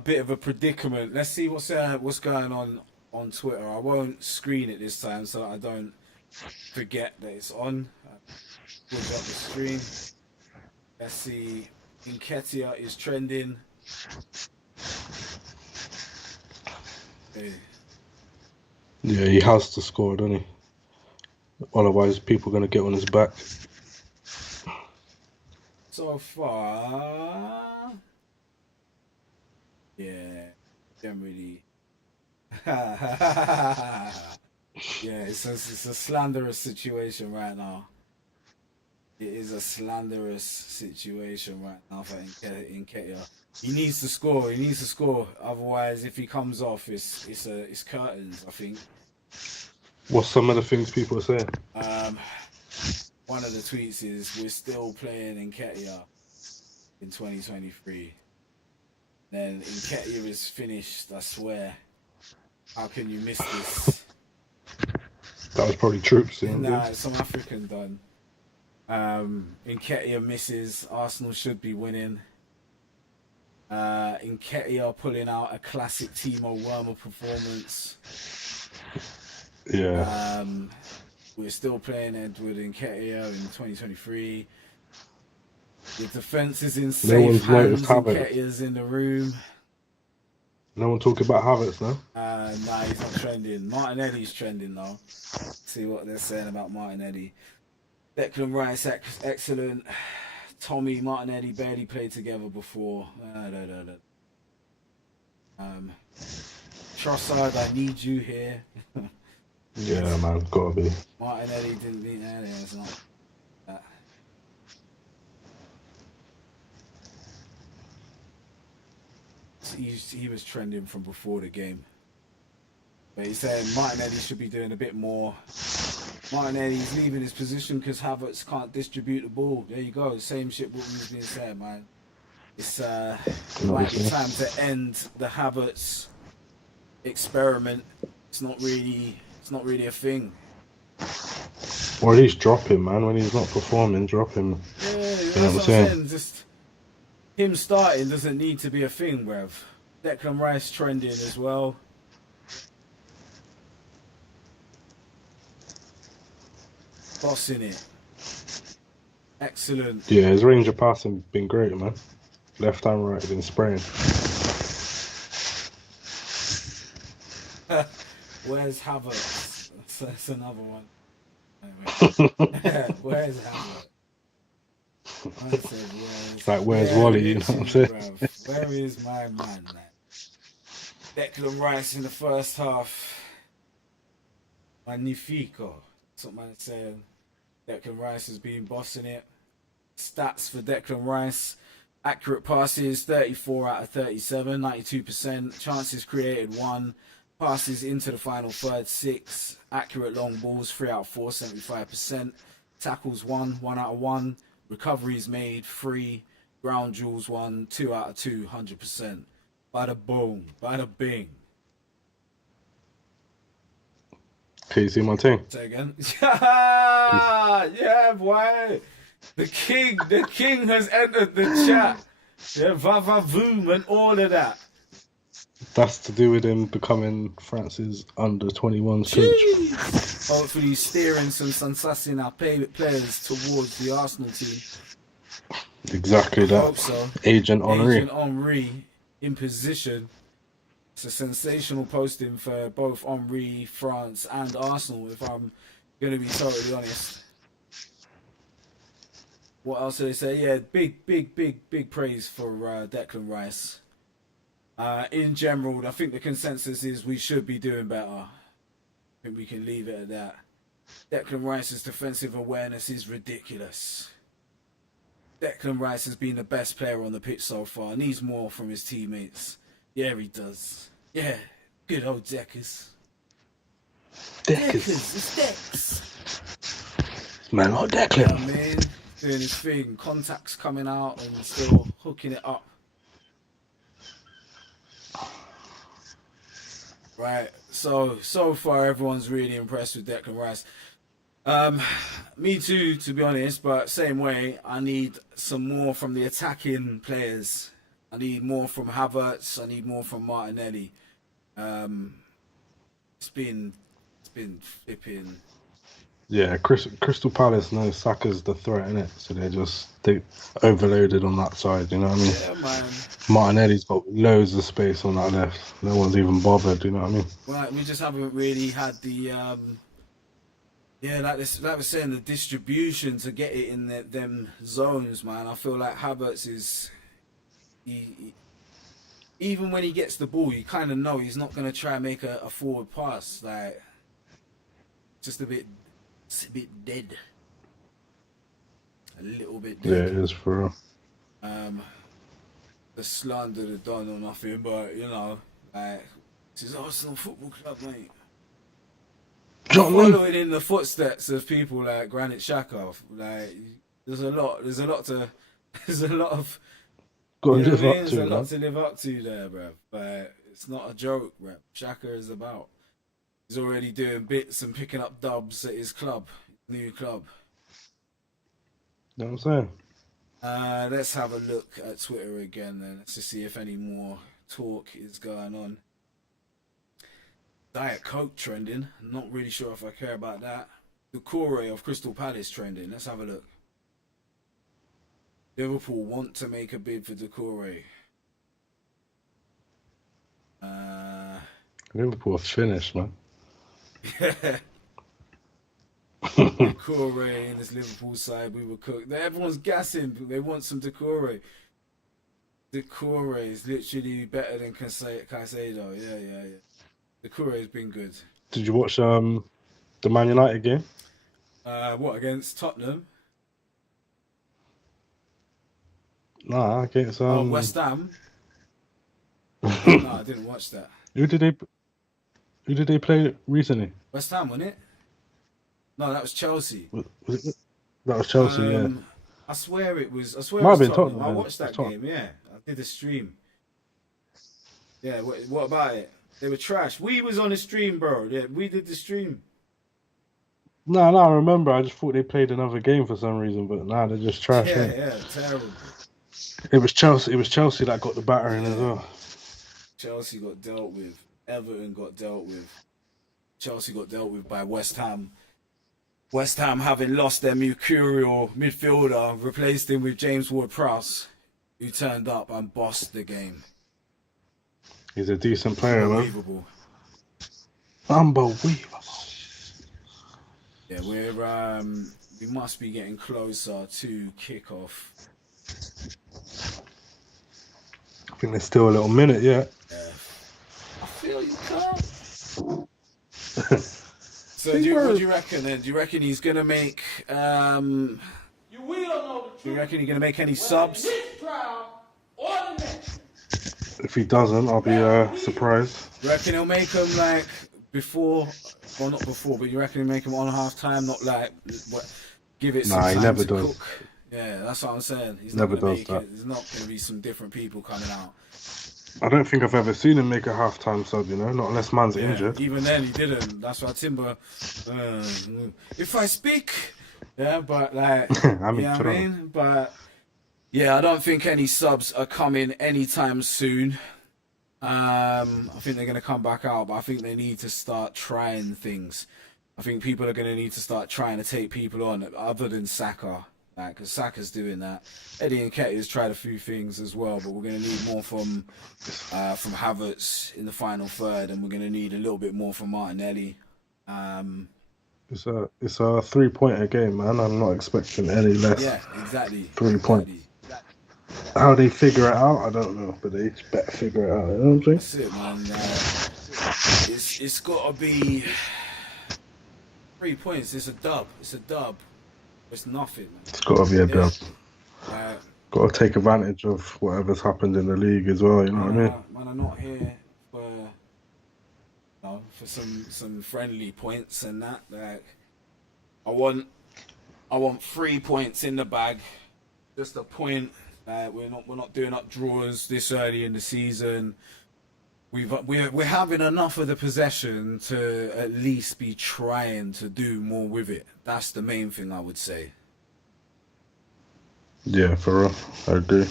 bit of a predicament. Let's see what's going on Twitter. I won't screen it this time so I don't forget that it's on. Put up the stream. Let's see. Nketiah is trending. Okay. Yeah, he has to score, doesn't he? Otherwise, people are going to get on his back. So far, yeah, generally, yeah, it's a slanderous situation right now. It is a slanderous situation right now for Nketiah. He needs to score. He needs to score. Otherwise, if he comes off, it's curtains. I think. What's some of the things people are saying? One of the tweets is we're still playing Nketiah in 2023. Then Nketiah is finished. I swear. How can you miss this? That was probably troops. Nah, it's some African done. Nketiah misses. Arsenal should be winning. Nketiah pulling out a classic Timo Werner performance. Yeah. We're still playing Edward Nketiah in 2023. The defense is in safe hands. Nketiah's in the room. No one talking about Havertz now. Nah, he's not trending. Martinelli's trending though. See what they're saying about Martinelli. Declan Rice, excellent. Tommy, Martinelli barely played together before. Trossard, I need you here. Yeah, man, gotta be. Martinelli didn't need that. It's not that. He was trending from before the game. But he's saying Martinelli should be doing a bit more. Martinelli's leaving his position because Havertz can't distribute the ball. There you go. Same shit what we've been saying, man. It's might be time to end the Havertz experiment. It's not really a thing. Or at least drop him, man. When he's not performing, drop him. Yeah, you know that's what I'm saying? Just him starting doesn't need to be a thing, bruv. Declan Rice trending as well. Bossing it. Excellent. Yeah, his range of passing been great, man. Left and right, been spraying. Where's Havertz? That's another one. Where's Havertz? I said, where's Wally? You know what I'm saying? Where is my man? Declan Rice in the first half. Magnifico. That's what man is saying. Declan Rice has been bossing it. Stats for Declan Rice. Accurate passes, 34 out of 37, 92%. Chances created, 1. Passes into the final third, 6. Accurate long balls, 3 out of 4, 75%. Tackles, 1 out of 1. Recoveries made, 3. Ground duels, 1, 2 out of 2, 100%. Bada boom, bada bing. Can you see my thing? Say again. Yeah, boy. The king has entered the chat. Yeah, va-va-voom and all of that. That's to do with him becoming France's under-21 coach. Hopefully steering some Sansasina players towards the Arsenal team. Exactly that. Hope so. Agent Henry in position. It's a sensational posting for both Henry, France and Arsenal, if I'm going to be totally honest. What else do they say? Yeah, big praise for Declan Rice. In general, I think the consensus is we should be doing better. I think we can leave it at that. Declan Rice's defensive awareness is ridiculous. Declan Rice has been the best player on the pitch so far. Needs more from his teammates. Yeah, he does. Yeah, good old Deckers. It's Dex. Man, like Declan. Yeah, man. Doing his thing. Contacts coming out and still hooking it up. Right. So far everyone's really impressed with Declan Rice. Me too, to be honest. But same way, I need some more from the attacking players. I need more from Havertz. I need more from Martinelli. Um, it's been flipping. Yeah, Crystal Palace knows Saka's the threat in it, so they overloaded on that side. You know what I mean? Yeah, man. Martinelli's got loads of space on that left. No one's even bothered. You know what I mean? Well, we just haven't really had the yeah, like we're saying, the distribution to get it in them zones, man. I feel like Havertz is even when he gets the ball, you kind of know he's not gonna try and make a forward pass. Like, just it's a bit dead, a little bit Yeah, dead. it is for real. The slander the done or nothing, but you know, like, this is Arsenal Football Club, mate. Following in the footsteps of people like Granit Xhaka, like there's a lot of you know Got to what I live mean? up There's to a it, lot man. to live up to there, bro. But it's not a joke, bro. Xhaka is about. He's already doing bits and picking up dubs at his club, new club. You know what I'm saying? Let's have a look at Twitter again then. Let's just see if any more talk is going on. Diet Coke trending. Not really sure if I care about that. The Core of Crystal Palace trending. Let's have a look. Liverpool want to make a bid for Decore. Liverpool are finished, man. Decore in this Liverpool side, we were cooked. Everyone's gassing. They want some Decore. Decore is literally better than Caicedo. Yeah. Decore has been good. Did you watch the Man United game? What, against Tottenham? Nah, against Oh, West Ham. No, I didn't watch that. Who did they play recently? West Ham, wasn't it? No, that was Chelsea. Was it, that was Chelsea, yeah. I swear it was. I swear Might it was have been Tottenham. Tottenham, I yeah. watched that It's Tottenham. game. Yeah, I did a stream. Yeah, what about it? They were trash. We was on the stream, bro. Yeah, we did the stream. No, I remember. I just thought they played another game for some reason, but nah, they're just trash. Yeah, terrible. It was Chelsea that got the battering as well. Chelsea got dealt with. Everton got dealt with. Chelsea got dealt with by West Ham. West Ham having lost their mercurial midfielder, replaced him with James Ward-Prowse, who turned up and bossed the game. He's a decent player, man. Unbelievable. Unbelievable. Yeah, we must be getting closer to kickoff. I think there's still a little minute yet. I feel you, Carl. So what do you reckon then? Do you reckon he's gonna make do you reckon he's gonna make any subs? If he doesn't, I'll be surprised. You reckon he'll make them like before, well not before, but you reckon he'll make them on half time, not like give it some Nah, time he never to does. cook. Yeah, that's what I'm saying. He's Never not gonna does make that. it. There's not gonna be some different people coming out. I don't think I've ever seen him make a halftime sub, you know, not unless man's injured. Even then, he didn't. That's why Timber. If I speak, yeah, but like, I mean, you know what I mean? But yeah, I don't think any subs are coming anytime soon. I think they're gonna come back out, but I think they need to start trying things. I think people are gonna need to start trying to take people on other than Saka. Like, because Saka's doing that. Eddie and Ketty's tried a few things as well, but we're going to need more from Havertz in the final third, and we're going to need a little bit more from Martinelli. It's a 3-pointer game, man. I'm not expecting any less. Yeah, exactly. 3 points. How they figure it out, I don't know, but they better figure it out. You know what I'm saying? That's it, man. It's got to be 3 points. It's a dub. It's nothing, man. It's got to be a dub. Like, Got to take advantage of whatever's happened in the league as well. You know what I mean? Man, I'm not here for some friendly points and that. Like, I want 3 points in the bag. Just a point. We're not doing up draws this early in the season. we're having enough of the possession to at least be trying to do more with it. That's the main thing I would say. Yeah, for real. I agree.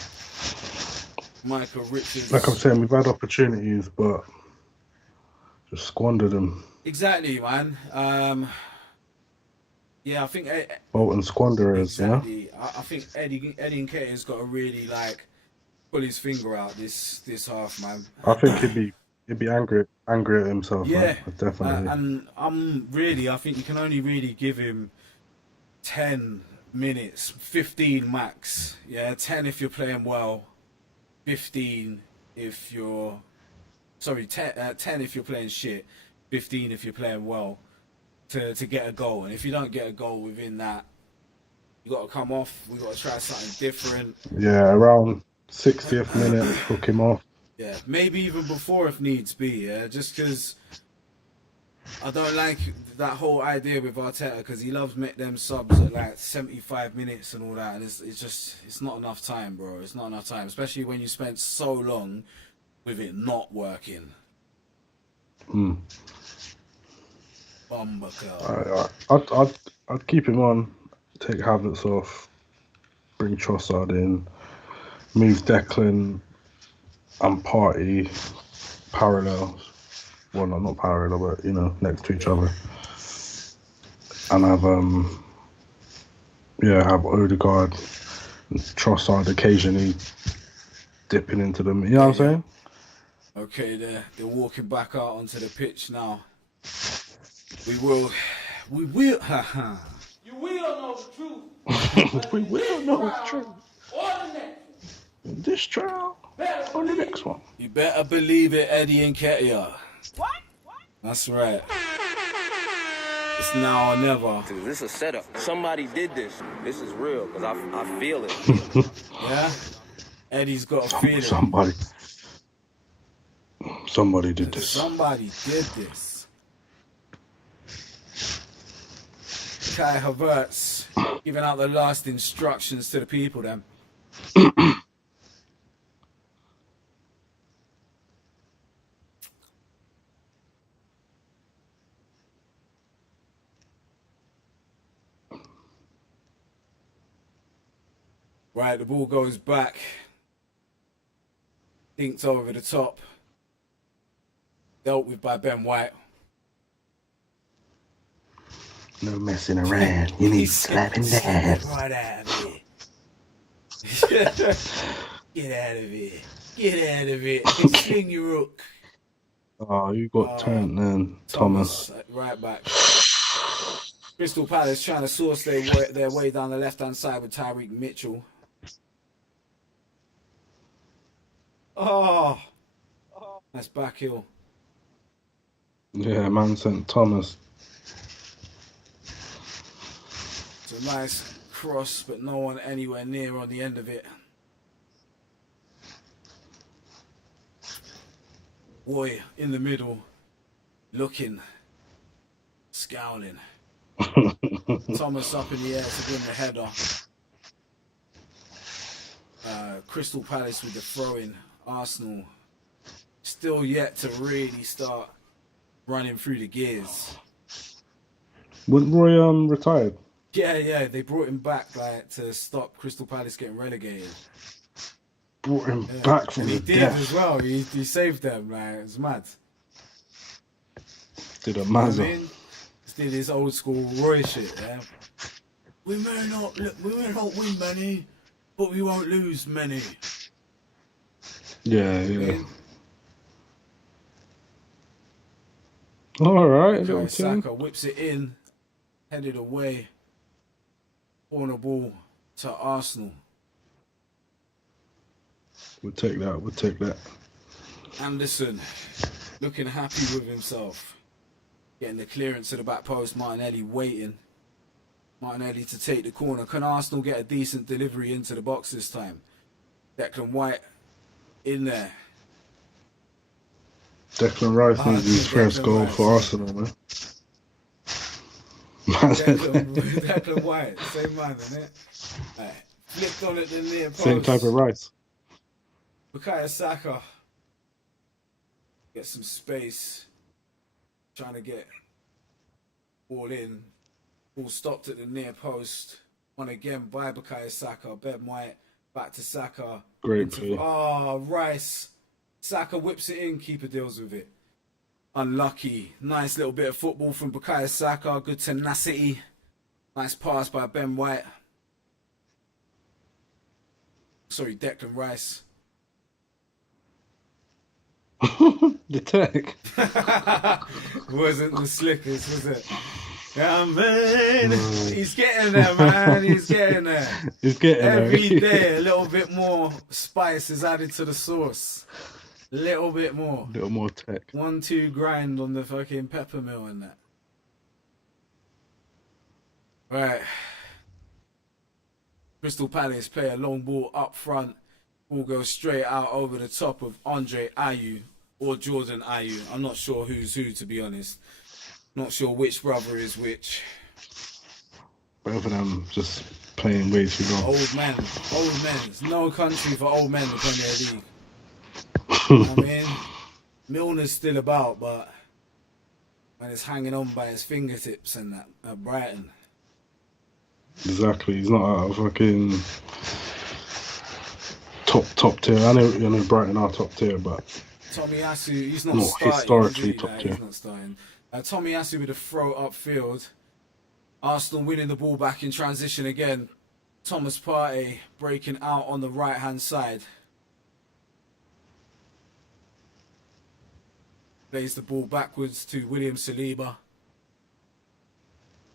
Michael Like I'm Richards. saying, we've had opportunities, but just squandered them. Exactly, man. Yeah, I think Bolton squanderers, you know? exactly. I think Eddie Nketiah's got to really like pull his finger out this half, man. I think he'd be angry at himself, man. Yeah, Definitely. and I think you can only really give him 10 minutes, 15 max. Yeah, 10 if you're playing well, 15 if you're, sorry, 10 if you're playing shit, 15 if you're playing well to get a goal. And if you don't get a goal within that, you got to come off. We got to try something different. Yeah, around 60th minute, hook him off. Yeah, maybe even before if needs be. Yeah, just because I don't like that whole idea with Arteta because he loves make them subs at like 75 minutes and all that, and it's not enough time, bro. It's not enough time, especially when you spent so long with it not working. Mm. Bumbucker. I'd keep him on, take Havertz off, bring Trossard in, move Declan and Party parallel. Well, not parallel, but next to each other. And have Odegaard, Trossard occasionally dipping into them. You know what I'm saying? Okay, they're walking back out onto the pitch now. We will, haha. You will know the truth. We will know the truth. Or the next. This trial or the next one. You better believe it, Eddie Nketiah. What? That's right. It's now or never. Dude, this is a setup. Somebody did this. This is real because I feel it. Yeah? Eddie's got a feeling. Somebody did this. Somebody did this. Kai Havertz giving out the last instructions to the people then. Right, the ball goes back. Dinked over the top. Dealt with by Ben White. No messing around. You need slapping that. Right out of it. Get out of it. Get out of it. Sling your hook. Oh, you got turned then, Thomas. Right back. Crystal Palace trying to source their way down the left-hand side with Tyreek Mitchell. Oh, that's back heel. Yeah, man sent Thomas. It's a nice cross, but no one anywhere near on the end of it. Boy in the middle, looking, scowling. Thomas up in the air to win the header. Crystal Palace with the throw-in. Arsenal still yet to really start running through the gears. Wasn't Roy retired? Yeah, they brought him back to stop Crystal Palace getting relegated. Brought him back from and he the did death. as well. He saved them. It was mad. Did a You know what I mazza. mean? Just did his old school Roy shit. Yeah? We may not win many, but we won't lose many. Yeah. All right, little team. Saka whips it in, headed away. Corner ball to Arsenal. We'll take that. Anderson looking happy with himself. Getting the clearance to the back post. Martinelli waiting. Martinelli to take the corner. Can Arsenal get a decent delivery into the box this time? Declan White in there. Declan Rice needs his first goal for Arsenal, man. Declan White, same man, isn't it? Right. Flipped on it the near post. Same type of Rice. Bukayo Saka. get some space, trying to get all in. Ball stopped at the near post. Won again by Bukayo Saka. Ben White back to Saka. Great play. Oh, Rice. Saka whips it in. Keeper deals with it. Unlucky. Nice little bit of football from Bukayo Saka. Good tenacity. Nice pass by Ben White. Sorry, Declan Rice. The tech. Wasn't the slickest, was it? Yeah, man. He's getting there, man. He's getting there. He's getting Every there. day, a little bit more spice is added to the sauce. Little bit more. A little more tech. 1-2 grind on the fucking pepper mill and that. Right. Crystal Palace play a long ball up front. Ball goes straight out over the top of Andre Ayew or Jordan Ayew. I'm not sure who's who, to be honest. Not sure which brother is which. Both of them just playing way too long. Old men. Old men. There's no country for old men, the Premier League. You know what I mean? Milner's still about, but when it's hanging on by his fingertips and that at Brighton. Exactly. He's not out of fucking top tier. I know Brighton are top tier, but Tomiyasu, he's not not starting. historically is he? top Like, tier. he's not starting. Tomiyasu with a throw upfield. Arsenal winning the ball back in transition again. Thomas Partey breaking out on the right-hand side. Plays the ball backwards to William Saliba.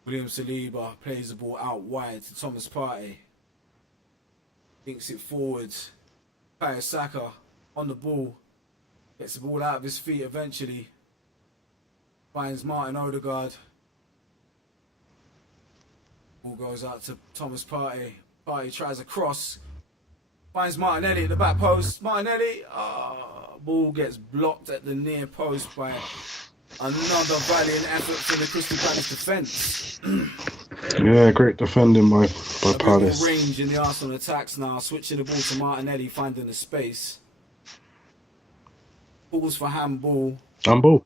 William Saliba plays the ball out wide to Thomas Partey. Thinks it forwards. Bukayo Saka on the ball. Gets the ball out of his feet eventually. Finds Martin Odegaard. Ball goes out to Thomas Partey. Partey tries a cross. Finds Martinelli at the back post. Martinelli. Ball gets blocked at the near post by another valiant effort from the Crystal Palace defence. Yeah, great defending by A bit Palace. more range in the Arsenal attacks now. Switching the ball to Martinelli, finding the space. Balls for handball. Handball.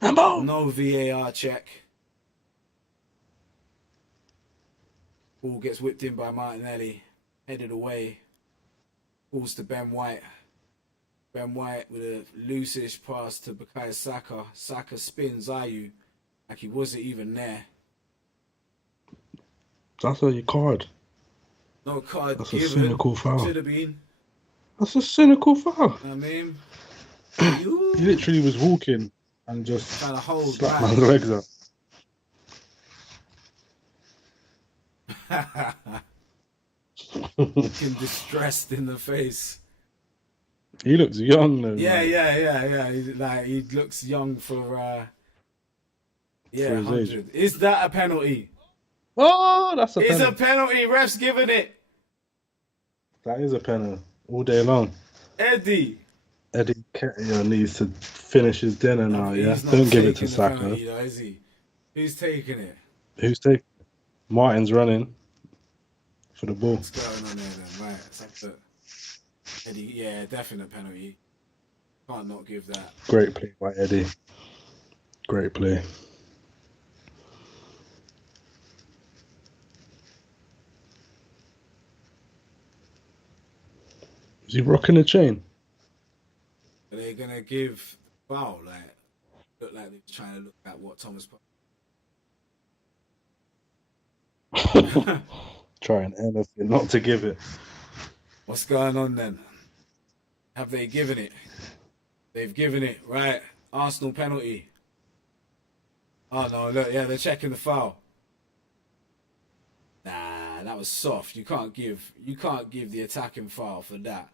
No VAR check. Ball gets whipped in by Martinelli. Headed away. Balls to Ben White. Ben White with a loose-ish pass to Bukayo Saka. Saka spins Ayew like he wasn't even there. That's a card. No card That's a given. cynical foul. Should have been. That's a cynical foul. You know what I mean? He literally was walking and just Trying to hold slapped back. man's legs up. Looking distressed in the face. He looks young though. Yeah. man. He looks young for For his 100. Is that a penalty? Oh, that's a It's penalty. a penalty. Ref's giving it. That is a penalty all day long. Eddie. Eddie Nketiah needs to finish his dinner now. Yeah, He's not don't give it to taking the Saka. penalty, though, is he? Who's taking it? Who's taking? Martin's running for the ball. What's going on there then? Right. It's like the Eddie, yeah, definite penalty. Can't not give that. Great play by Eddie. Great play. Is he rocking the chain? Are they gonna give foul? Like, look like they're trying to look at what Thomas. Trying anything not to give it. What's going on then? Have they given it? They've given it, right? Arsenal penalty. Oh no, look, yeah, they're checking the foul. Nah, that was soft. You can't give the attacking foul for that.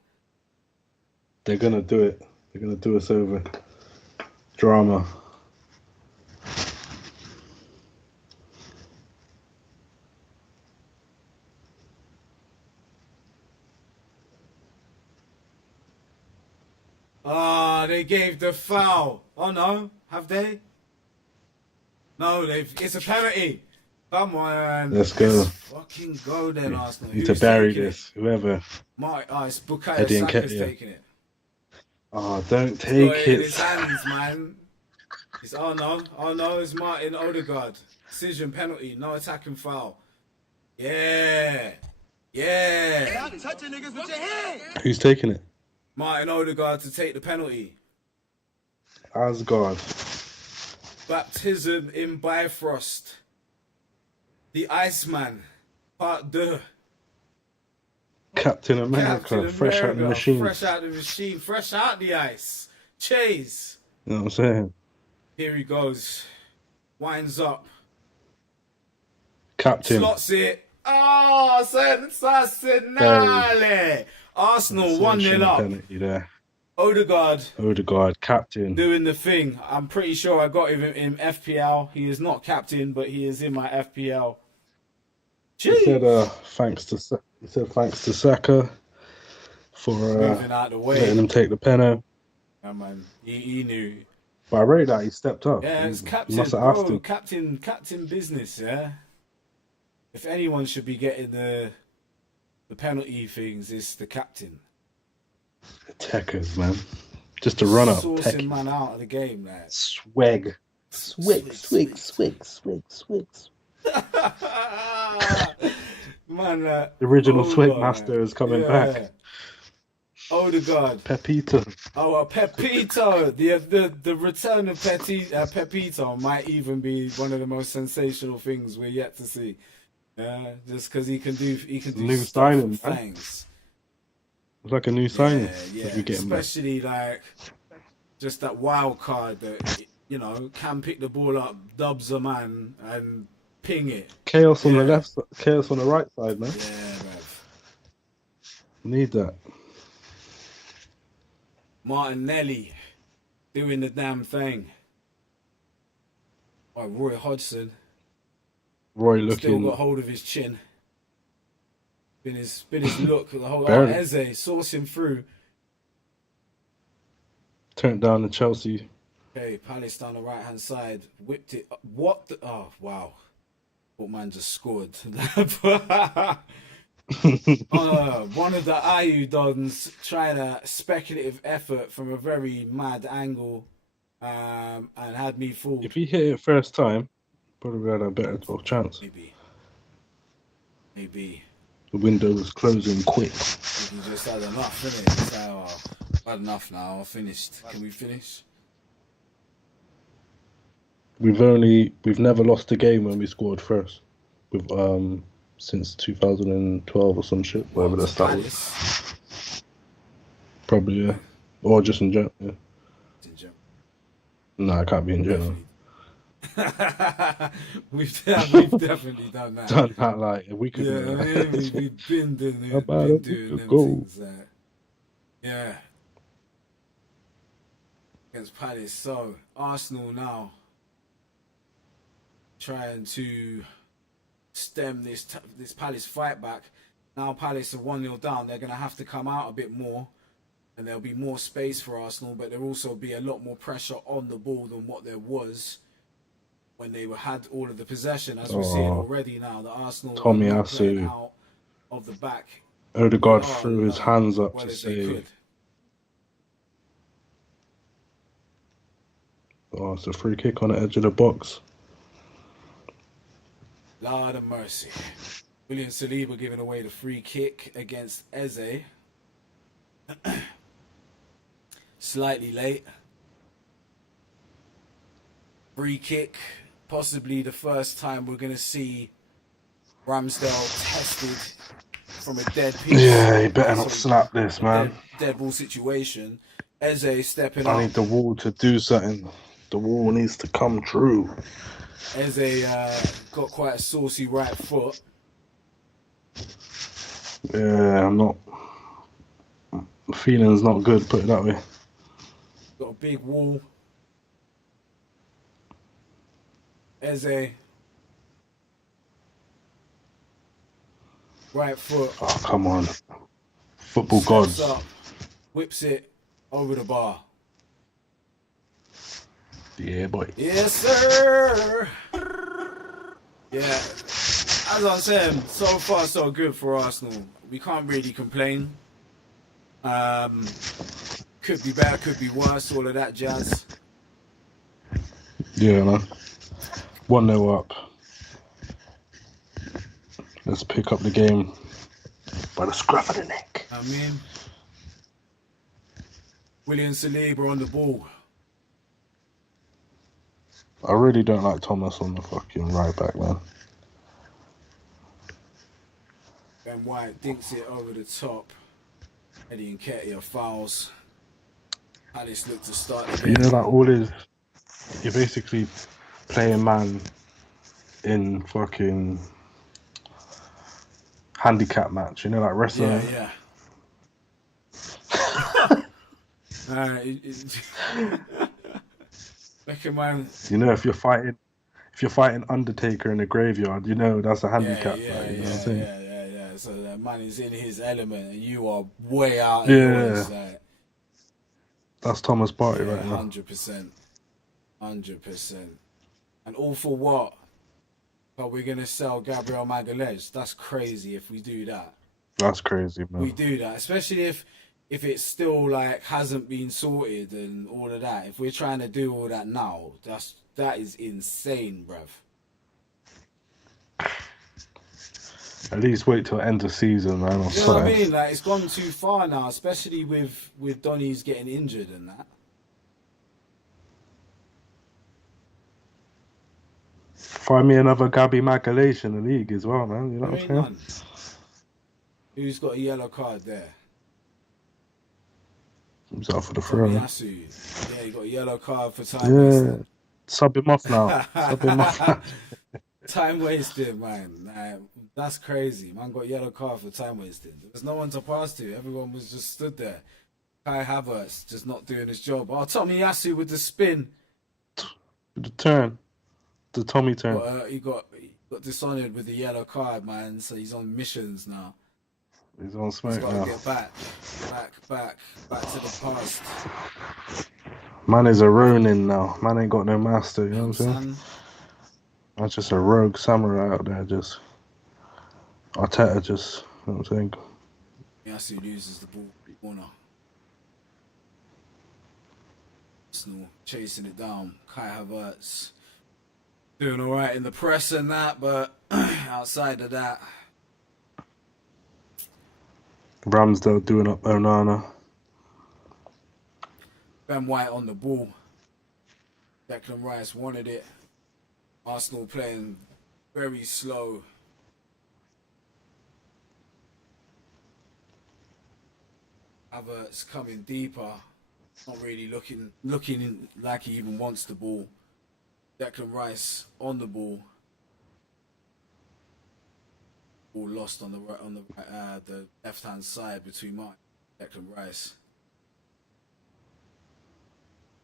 They're gonna do it. They're gonna do us over. Drama. They gave the foul. Oh no, have they? No, it's a penalty. Come on. Let's go. Let's fucking go then, Arsenal. Need to Who's bury taking this. Whoever. It's Bukayo Eddie Saka's Nketiah. taking it. Oh, don't He's got take it in it. his hands, man. It's oh no, it's Martin Odegaard. Decision penalty, no attacking foul. Yeah. Yeah. Stop touching niggas with your hand. Who's taking it? Martin Odegaard to take the penalty. Asgard. Baptism in Bifrost. The Iceman. Part 2. Captain America. Captain Fresh out the America, machine. fresh out the machine, fresh out the ice. Chase. You know what I'm saying? Here he goes. Winds up. Captain. Slots it. Oh, sensationale. Arsenal 1-0 up. Penalty there. Odegaard captain. doing the thing. I'm pretty sure I got him in FPL. He is not captain, but he is in my FPL. He said thanks to Saka for moving out the way, letting him take the penalty. Yeah, man, he knew. But I rate that he stepped up. Yeah, it's captain, must have asked bro. him. Captain business. Yeah. If anyone should be getting the penalty things, it's the captain. Techers, man. Just a run up. Sourcing man out of the game, man. Swag. Man, The original Odegaard, swag master is coming back. Odegaard. Pepito. Oh, Pepito. The return of Pepito might even be one of the most sensational things we're yet to see. Just because he can do new stuff signing, with man. things. It's like a new signing. Yeah. If we get him back. Especially like just that wild card that can pick the ball up, dubs a man, and ping it. Chaos on the left, chaos on the right side, man. Yeah, bruv. Need that. Martinelli doing the damn thing. Oh, Roy Hodgson Roy still looking. got hold of his chin. Been his look. The whole Barely. Eze sourcing through. Turned down the Chelsea. Okay, Palace down the right hand side, whipped it. What? Oh wow! What man just scored? One of the Ayu dons trying a speculative effort from a very mad angle, and had me fooled. If he hit it first time, probably had a better chance. Maybe. The window was closing quick. He just had enough, innit? He's like, oh, I've had enough now. I'm finished. Can we finish? We've never lost a game when we scored first. Since 2012 or some shit, whatever the stat was. Probably, yeah. Or just in general. Yeah. No, it can't be in general. We've definitely done that. Done that like a week ago. Yeah, we've been doing them things. Yeah. Against Palace. So, Arsenal now trying to stem this Palace fight back. Now Palace are 1-0 down. They're going to have to come out a bit more. And there'll be more space for Arsenal. But there'll also be a lot more pressure on the ball than what there was when they had all of the possession, as we're seeing already now. The Arsenal Tommy are Asu. playing out of the back. Odegaard threw his hands up to say, oh, it's a free kick on the edge of the box. Lord of mercy. William Saliba giving away the free kick against Eze. Slightly late. Free kick. Possibly the first time we're going to see Ramsdale tested from a dead piece. Yeah, he better not slap this, man. Dead ball situation. Eze stepping up. I need the wall to do something. The wall needs to come true. Eze got quite a saucy right foot. Yeah, I'm not. Feeling's not good, put it that way. Got a big wall. Eze. Right foot. Oh, come on. Football gods. Up, whips it over the bar. Yeah, boy. Yes, sir. Yeah. As I'm saying, so far so good for Arsenal. We can't really complain. Could be better, could be worse, all of that jazz. Yeah, man. 1-0 up. Let's pick up the game by the scruff of the neck. I mean, William Saliba on the ball. I really don't like Thomas on the fucking right back, man. Ben White dinks it over the top. Eddie Nketiah fouls. Palace look to start the You game. know, like all is, you're basically playing man in fucking handicap match. You know, like wrestling. Yeah. Alright. Beckham, man. You know, if you're fighting Undertaker in the graveyard, you know that's a handicap. You know what I'm saying? Yeah. So that man is in his element, and you are way out. Yeah. Like, That's Thomas Partey right now. 100%. And all for what? But we're gonna sell Gabriel Magalhaes. That's crazy if we do that. That's crazy, man. We do that, especially if it's still like hasn't been sorted and all of that. If we're trying to do all that now, that is insane, bruv. At least wait till end of season, man. You know what I mean? Like, it's gone too far now, especially with Donny's getting injured and that. Find me another Gabi Magalhaes in the league as well, man. You know what I'm saying? None. Who's got a yellow card there? He's out for the throw. Tomiyasu. Yeah, he got a yellow card for time wasting. Sub him off now. Time wasted, man. Nah, that's crazy. Man got yellow card for time wasting. There was no one to pass to. Everyone was just stood there. Kai Havertz just not doing his job. Oh, Tomiyasu with the spin. The turn. The Tommy turn. But, he got dishonoured with the yellow card, man. So he's on missions now. He's on smoke He's got now. to get back to the past. Man is a Ronin now. Man ain't got no master, you know what I'm saying? Son. That's just a rogue samurai out there, just Arteta, just, you know what I'm saying? Yasu loses the ball. Corner. Arsenal chasing it down. Kai Havertz doing all right in the press and that, but outside of that, Ramsdale doing up Onana. Ben White on the ball. Declan Rice wanted it. Arsenal playing very slow. Havertz coming deeper. Not really looking like he even wants the ball. Declan Rice on the ball. Ball lost on the left hand side between Mark Declan Rice.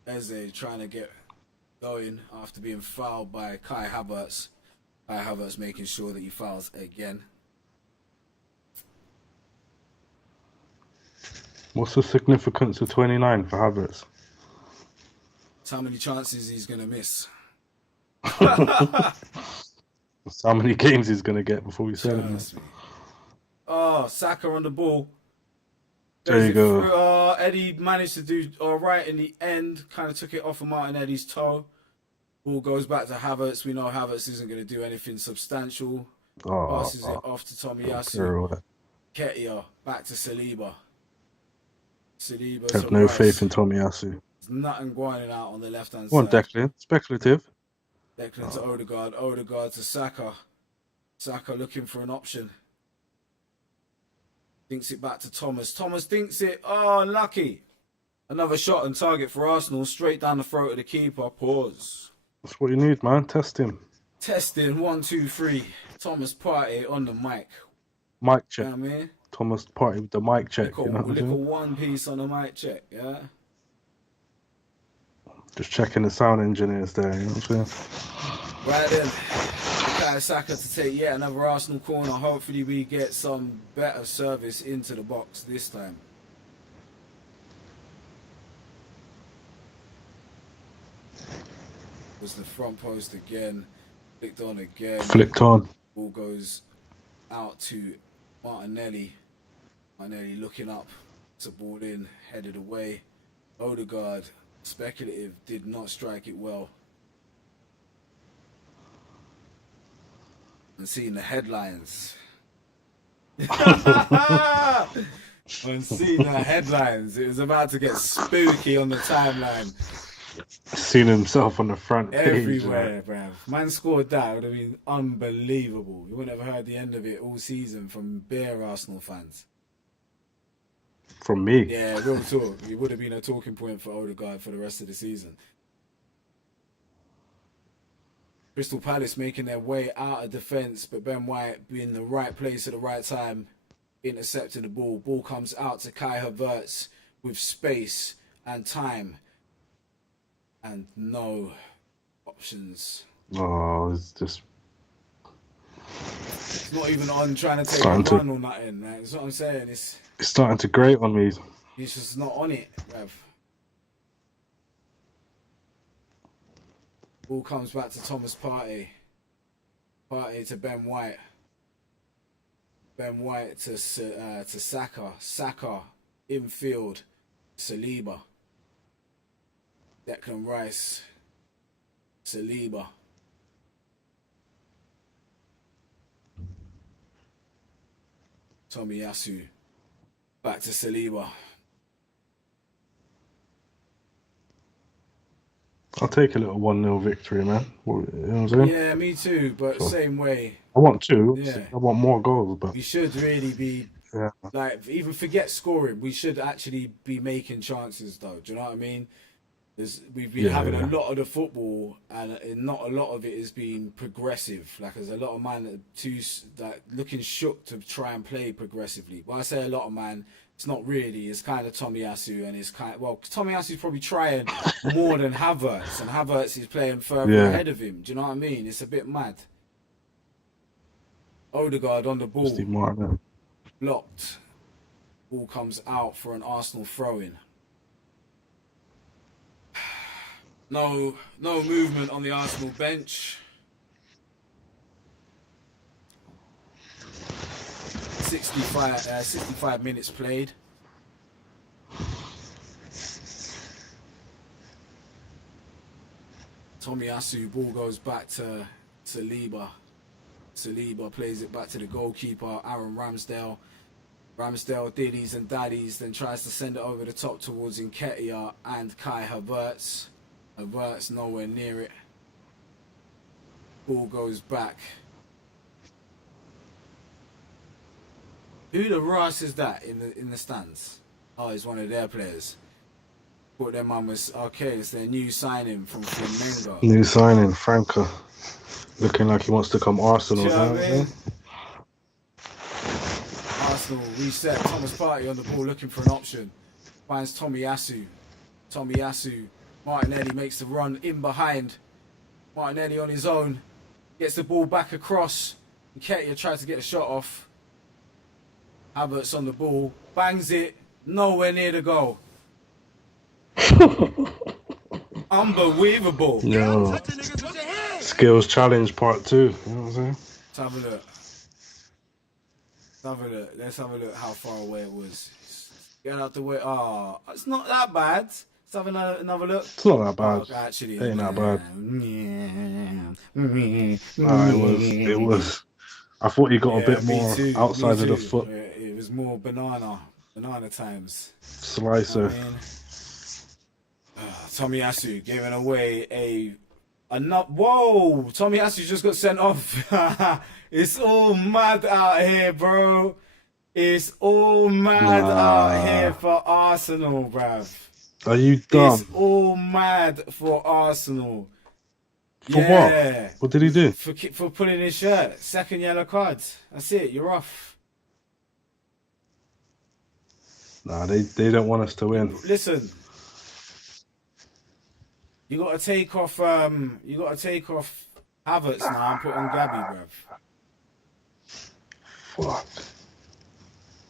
Eze trying to get going after being fouled by Kai Havertz. Kai Havertz making sure that he fouls again. What's the significance of 29 for Havertz? That's how many chances he's going to miss. That's how many games he's going to get before we sell him. Oh, Saka on the ball. There you go. Eddie managed to do all right in the end. Kind of took it off of Martinelli's toe. Ball goes back to Havertz. We know Havertz isn't going to do anything substantial. Passes it off to Tomiyasu. Nketiah back to Saliba. Have no faith in Tomiyasu. There's nothing going out on the left hand Go on, side. Declan. Speculative. Declan to Odegaard. Odegaard to Saka. Saka looking for an option. Thinks it back to Thomas. Thomas thinks it. Oh, unlucky. Another shot on target for Arsenal. Straight down the throat of the keeper. Pause. That's what you need, man. Test him. Testing. 1, 2, 3. Thomas Partey on the mic. Mic check. You know what I mean? Thomas Partey with the mic check. Little one piece on the mic check. Yeah. Just checking the sound engineers there. You know what I'm saying? Right then. Bukayo Saka to take yet another Arsenal corner. Hopefully we get some better service into the box this time. Was the front post again. Flicked on again. Flicked on. Ball goes out to Martinelli. Martinelli looking up. It's a ball in. Headed away. Odegaard, speculative, did not strike it well. And seeing the headlines. On seeing the headlines, it was about to get spooky on the timeline. Seen himself on the front page. Everywhere, bruv. Man scored that. It would have been unbelievable. You wouldn't have heard the end of it all season from bare Arsenal fans. From me. Yeah, real talk. It would have been a talking point for Odegaard for the rest of the season. Crystal Palace making their way out of defence, but Ben White being in the right place at the right time, intercepting the ball. Ball comes out to Kai Havertz with space and time. And no options. Oh, it's just... It's not even on trying to take a run or nothing. Right? That's what I'm saying. It's starting to grate on me. He's just not on it, bruv. Ball comes back to Thomas Partey. Partey to Ben White. Ben White to Saka. Saka infield. Saliba. Declan Rice. Saliba. Tomiyasu. Back to Saliba. I'll take a little 1-0 victory, man. You know what I'm saying? Yeah, me too, but same way. I want two. Yeah. I want more goals, but we should really be like, even forget scoring. We should actually be making chances, though. Do you know what I mean? We've been having a lot of the football, and not a lot of it has been progressive. Like, there's a lot of man looking shook to try and play progressively. When I say a lot of man, it's not really. It's kind of Tomiyasu, and it's Tomiyasu's probably trying more than Havertz, and Havertz is playing further ahead of him. Do you know what I mean? It's a bit mad. Odegaard on the ball, blocked. Ball comes out for an Arsenal throw-in. No movement on the Arsenal bench. 65 minutes played. Tomiyasu, ball goes back to Saliba. Saliba plays it back to the goalkeeper, Aaron Ramsdale. Ramsdale diddies and daddies, then tries to send it over the top towards Nketiah and Kai Havertz. Havertz nowhere near it. Ball goes back. Who the Ross is that in the stands? Oh, he's one of their players. Thought their mum was okay. It's their new signing from Flamengo. New signing, Franca, looking like he wants to come Arsenal. You know what I mean? Arsenal reset. Thomas Partey on the ball, looking for an option. Finds Tomiyasu. Tomiyasu. Martinelli makes the run in behind. Martinelli on his own. Gets the ball back across. Nketiah tries to get a shot off. Havertz on the ball. Bangs it. Nowhere near the goal. Unbelievable. Yo. Skills challenge part 2. You know what I'm saying? Let's have a look. Let's have a look how far away it was. Get out the way. Oh, it's not that bad. Let's have another look. It's not that bad. Oh, actually, it ain't that bad. It was. I thought he got a bit more outside of the foot. It was more banana times. Slicer. Tomiyasu giving away whoa! Tomiyasu just got sent off. It's all mad out here, bro. It's all mad out here for Arsenal, bruv. Are you dumb? It's all mad for Arsenal. For what? What did he do? For pulling his shirt. Second yellow card. That's it. You're off. Nah, they don't want us to win. Listen. You gotta take off Havertz now and put on Gabby, bruv. Fuck.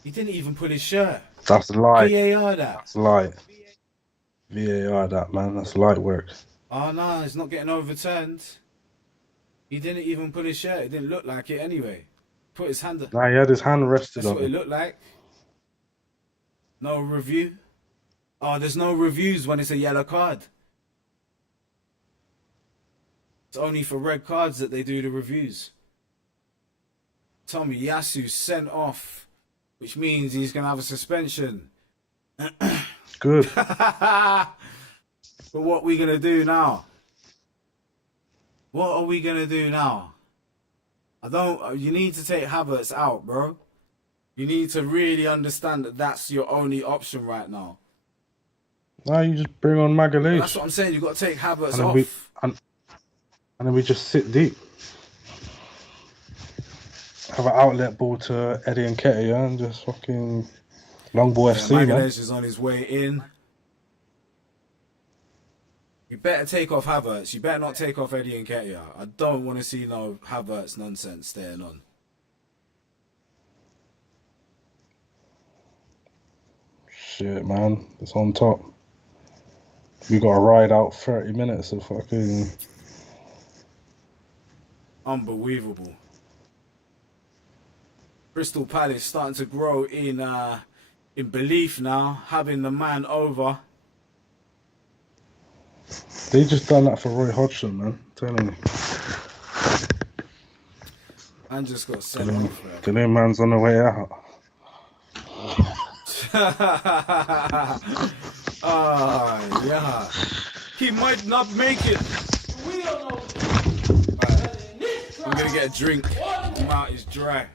He didn't even pull his shirt. That's light. VAR that. That's light. VAR that, man. That's light work. Oh no, it's not getting overturned. He didn't even pull his shirt. It didn't look like it anyway. Put his hand up. Nah, he had his hand rested That's on what it looked like. No review. Oh, there's no reviews when it's a yellow card. It's only for red cards that they do the reviews. Tommy Yasu sent off, which means he's going to have a suspension. Good. But what are we going to do now? What are we going to do now? You need to take Havertz out, bro. You need to really understand that that's your only option right now. Now you just bring on But that's Magalhaes. what I'm saying. You've got to take Havertz And then off. and then we just sit deep. Have an outlet ball to Eddie and Ketty, yeah, and just fucking long ball FC, man. Magalhaes is on his way in. You better take off Havertz. You better not take off Eddie and Nketiah. I don't want to see no Havertz nonsense staying on. Shit, man. It's on top. We got to ride out 30 minutes of fucking... Unbelievable. Crystal Palace starting to grow in belief now, having the man over. They just done that for Roy Hodgson, man. I'm telling you. And just got sent off. The new man's on the way out. Yeah. He might not make it. We don't know. Right. I'm gonna get a drink. My mouth is dry.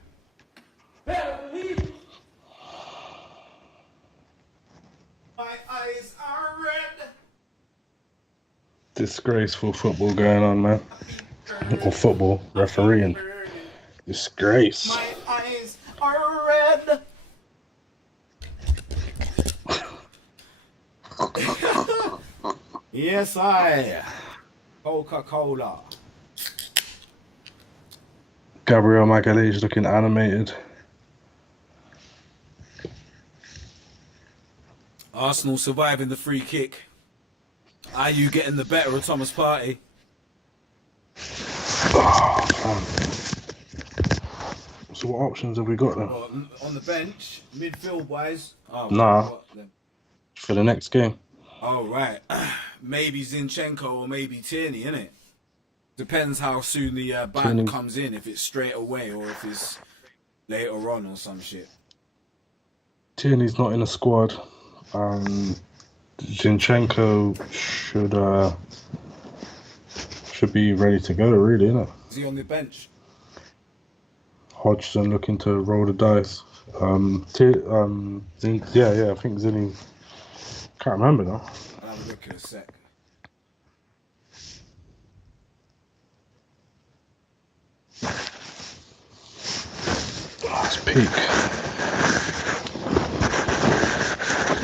My eyes are red. Disgraceful football going on, man. Or football refereeing. Disgrace. My eyes are red. Yes, I. Coca-Cola. Gabriel Magalhaes looking animated. Arsenal surviving the free kick. Are you getting the better of Thomas Partey? So what options have we got then? Well, on the bench, midfield wise. Oh, Nah. what then? For the next game. Oh, right. Maybe Zinchenko or maybe Tierney, innit? Depends how soon the ban Tierney. comes in, if it's straight away or if it's later on or some shit. Tierney's not in the squad. Zinchenko should be ready to go, really, isn't it? Is he on the bench? Hodgson looking to roll the dice. I think Zinny. Can't remember now. I'll have a look in a sec. Oh, it's peak.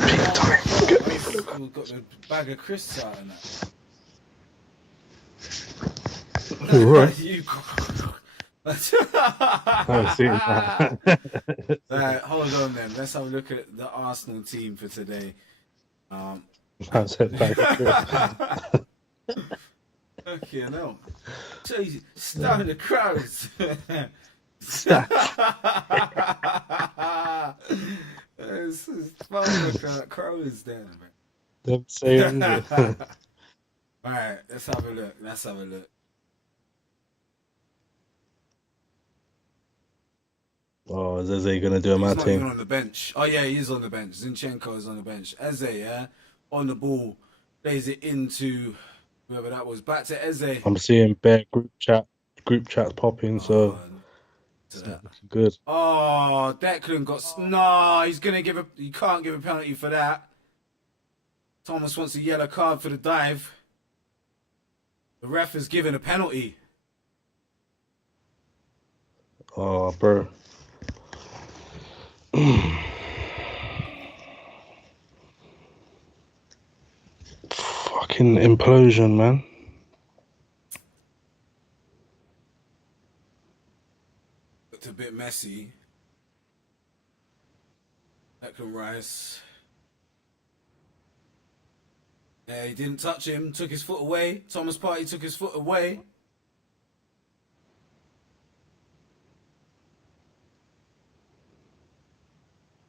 Peak time. We've got the bag of crisps out and that. Oh, right. You. Oh, see. Right, hold on then. Let's have a look at the Arsenal team for today. That's it. Okay, no. Jeez, starting the crowds. This is fun. The crowds there, man. Them saying. Alright, let's have a look. Oh, is Eze gonna do a He's mad not even thing? on the bench. Oh yeah, he is on the bench. Zinchenko is on the bench. Eze, yeah, on the ball, plays it into whoever that was. Back to Eze. I'm seeing bare group chats popping, so To that. good. Oh, Declan got. No, he's gonna give a. You can't give a penalty for that. Thomas wants a yellow card for the dive. The ref has given a penalty. Oh, bro. Fucking implosion, man. Looked a bit messy. Declan Rice. Yeah, he didn't touch him. Took his foot away. Thomas Partey took his foot away.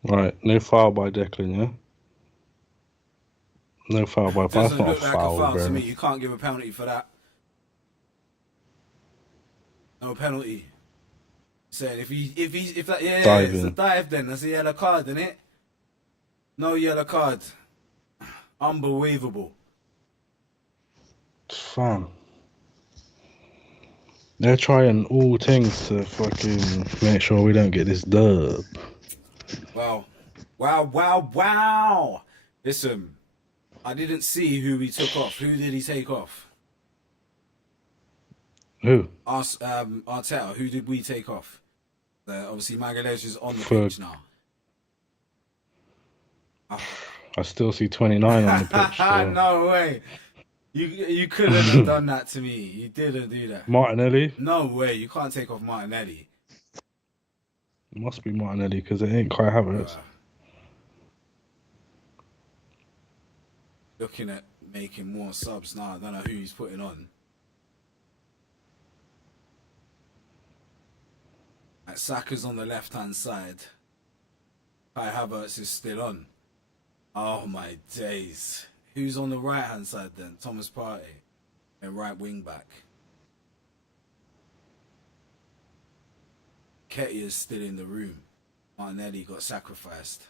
Right, no foul by Declan, yeah? No foul, but that's Doesn't not a look like a foul, foul to me. bro. You can't give a penalty for that. No penalty. Saying if that it's a Diving. dive, then that's a yellow card, isn't it? No yellow card. Unbelievable. Fam. They're trying all things to fucking make sure we don't get this dub. Wow. Wow. Listen, I didn't see who he took off. Who did he take off? Who? Us, Arteta. Who did we take off? Obviously, Magalhaes is on the For- pitch now. I still see 29 on the pitch. So. No way. You couldn't have done that to me. You didn't do that. Martinelli? No way. You can't take off Martinelli. It must be Martinelli because it ain't Kai Havertz. Looking at making more subs now. I don't know who he's putting on. Saka's on the left-hand side. Kai Havertz is still on. Oh my days. Who's on the right-hand side then? Thomas Partey and right wing back. Ketia's still in the room. Martinelli got sacrificed.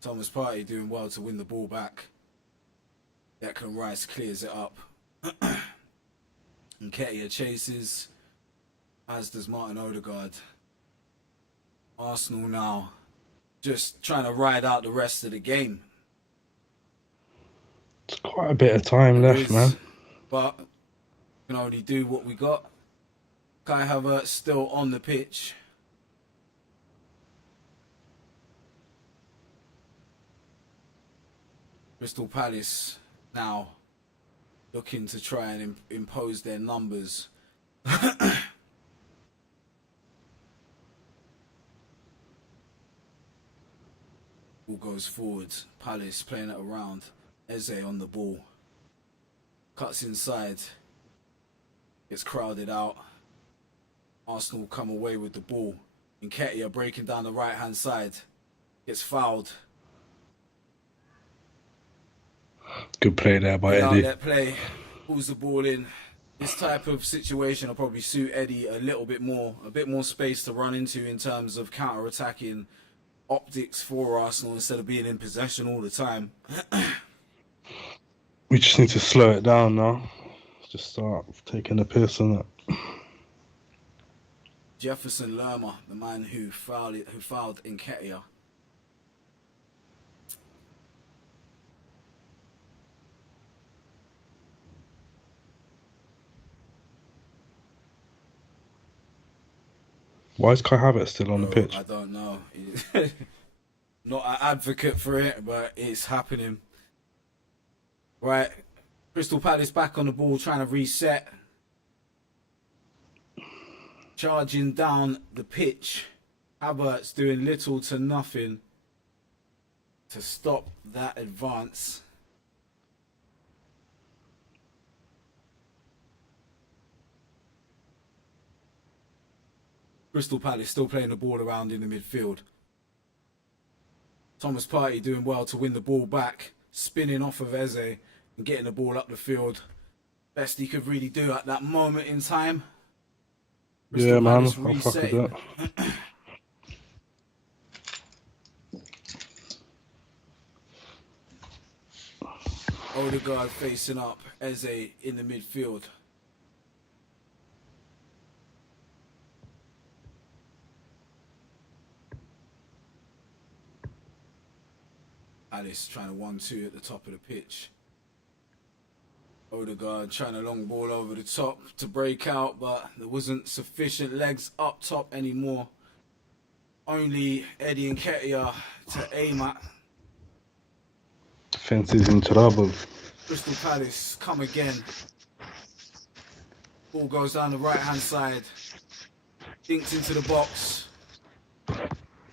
Thomas Partey doing well to win the ball back. Declan Rice clears it up. And Ketia chases, as does Martin Odegaard. Arsenal now just trying to ride out the rest of the game. It's quite a bit of time left, man. But we can only do what we got. Kai Havertz still on the pitch. Crystal Palace now looking to try and impose their numbers. Ball goes forward. Palace playing it around. Eze on the ball. Cuts inside. Gets crowded out. Arsenal come away with the ball. Nketiah breaking down the right hand side. Gets fouled. Good play there by Eddie. That play. Pulls the ball in. This type of situation will probably suit Eddie a little bit more. A bit more space to run into in terms of counter-attacking optics for Arsenal instead of being in possession all the time. We just need to slow it down now. Just start taking the piss on it. Jefferson Lerma, the man who fouled Nketiah. Why is Kai Havertz still on the pitch? I don't know. Not an advocate for it, but it's happening. Right. Crystal Palace back on the ball, trying to reset. Charging down the pitch. Havertz doing little to nothing to stop that advance. Crystal Palace still playing the ball around in the midfield. Thomas Partey doing well to win the ball back, spinning off of Eze and getting the ball up the field. Best he could really do at that moment in time. Yeah, man, I'll fuck with that. Odegaard facing up, Eze in the midfield. Alice trying to 1-2 at the top of the pitch. Odegaard trying a long ball over the top to break out, but there wasn't sufficient legs up top anymore. Only Eddie Nketiah to aim at. Defense is in trouble. Crystal Palace come again. Ball goes down the right hand side. Dinks into the box.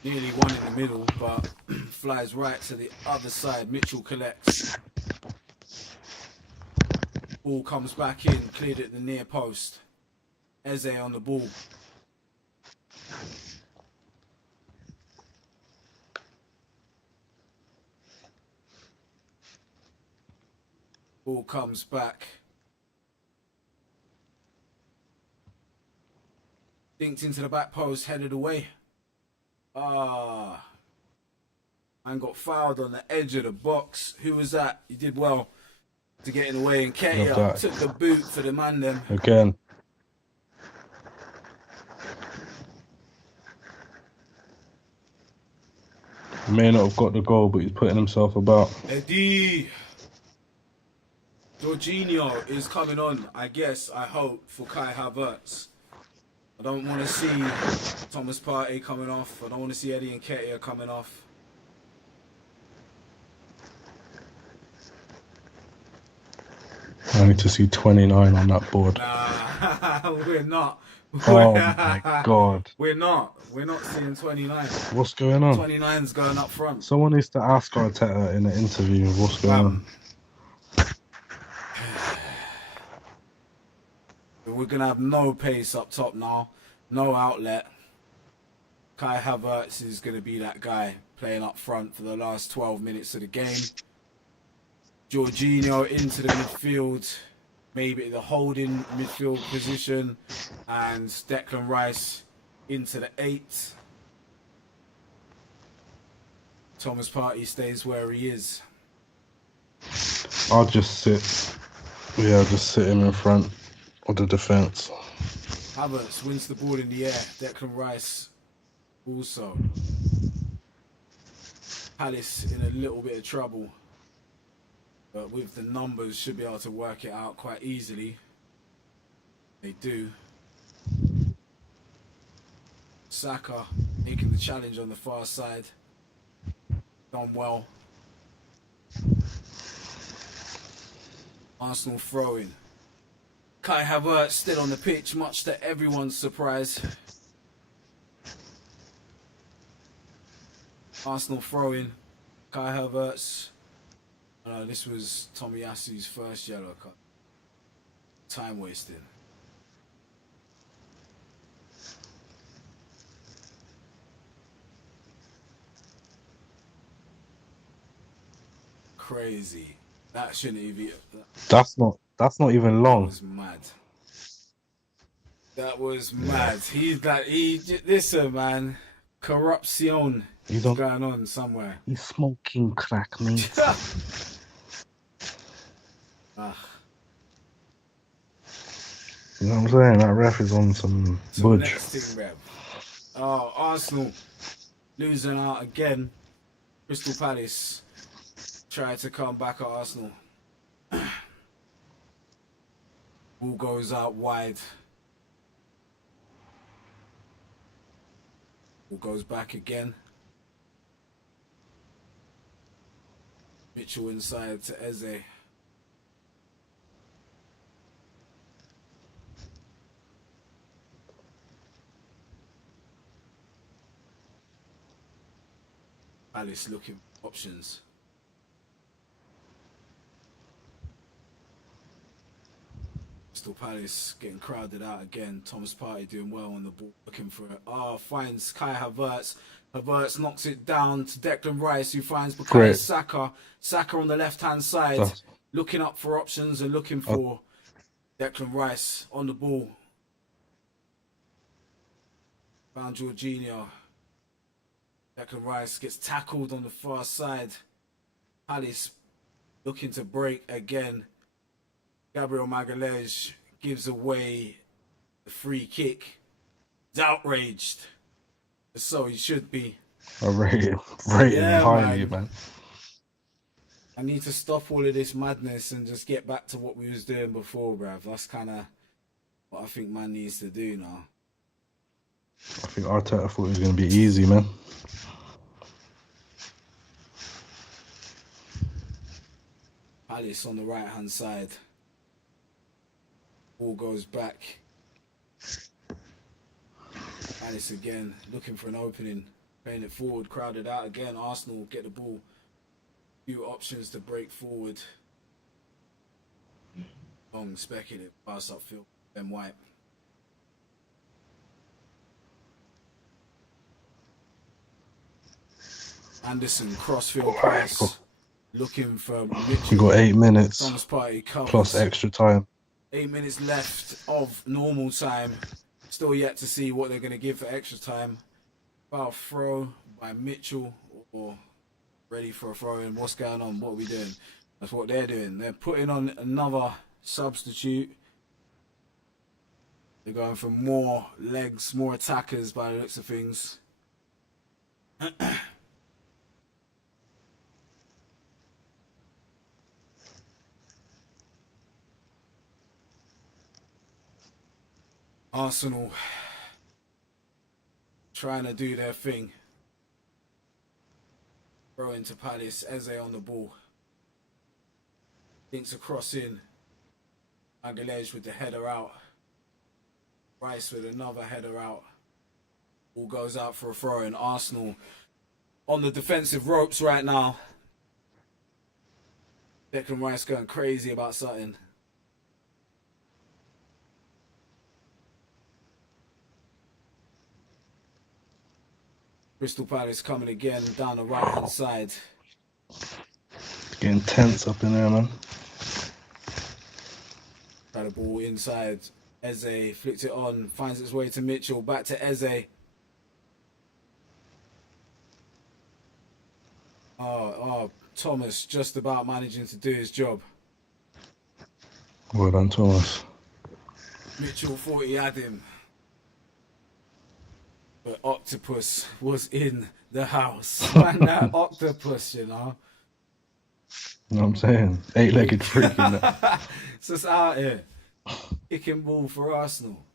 Nearly one in the middle, but flies right to the other side. Mitchell collects. Ball comes back in, cleared at the near post. Eze on the ball. Ball comes back. Dinked into the back post, headed away. And got fouled on the edge of the box. Who was that? He did well to get in the way. And Ketia took the boot for the man then. Again. He may not have got the goal, but he's putting himself about. Eddie. Jorginho is coming on, I guess, I hope, for Kai Havertz. I don't want to see Thomas Partey coming off. I don't want to see Eddie and Ketia coming off. I need to see 29 on that board. Nah, we're not. Oh my God. We're not seeing 29. What's going on? 29's going up front. Someone needs to ask Arteta in an interview what's going on. We're going to have no pace up top now. No outlet. Kai Havertz is going to be that guy playing up front for the last 12 minutes of the game. Jorginho into the midfield. Maybe the holding midfield position. And Declan Rice into the 8. Thomas Partey stays where he is. I'll just sit. Yeah, I'll just sit him in front of the defence. Havertz wins the ball in the air. Declan Rice also. Palace in a little bit of trouble. But with the numbers, should be able to work it out quite easily. They do. Saka making the challenge on the far side. Done well. Arsenal throwing. Kai Havertz still on the pitch, much to everyone's surprise. Arsenal throwing. Kai Havertz. This was Tomiyasu's first yellow card. Time wasting. Crazy. That shouldn't even. That's not even long. That was mad. That was mad. Listen, man. Corruption is going on somewhere. He's smoking crack, mate. You know what I'm saying? That ref is on some budge. Next thing, Rev. Arsenal losing out again. Crystal Palace tried to come back at Arsenal. Ball goes out wide. Ball goes back again. Mitchell inside to Eze. Palace looking for options. Crystal Palace getting crowded out again. Thomas Partey doing well on the ball, looking for it. Finds Kai Havertz. Havertz knocks it down to Declan Rice, who finds Bukayo Saka. Saka on the left-hand side, looking up for options and looking for Declan Rice on the ball. Found Jorginho. Declan Rice gets tackled on the far side. Palace looking to break again. Gabriel Magalhaes gives away the free kick. He's outraged. So he should be. I rate him highly, man. I need to stop all of this madness and just get back to what we was doing before, bruv. That's kind of what I think man needs to do now. I think Arteta thought it was going to be easy, man. Palace on the right-hand side. Ball goes back. Palace again, looking for an opening. Playing it forward, crowded out again. Arsenal get the ball. Few options to break forward. Long speculative pass upfield. Ben White. Anderson, crossfield pass. looking for We Mitchell. got 8 minutes Thomas Partey covers. plus extra time. 8 minutes left of normal time. Still yet to see what they're going to give for extra time. Foul throw by Mitchell, or ready for a throw in. What's going on? What are we doing? That's what they're doing. They're putting on another substitute. They're going for more legs, more attackers by the looks of things. Arsenal trying to do their thing. Throw into Palace. Eze on the ball. Thinks a cross in. Magalhaes with the header out. Rice with another header out. Ball goes out for a throw in. Arsenal on the defensive ropes right now. Declan Rice going crazy about something. Crystal Palace coming again down the right hand side. Getting tense up in there, man. Try the ball inside. Eze flicks it on, finds its way to Mitchell. Back to Eze. Thomas just about managing to do his job. Well done, Thomas. Mitchell thought he had him. But Octopus was in the house. Man, that Octopus, you know. You know what I'm saying? 8-legged freak in that. It's just out here. Kicking ball for Arsenal.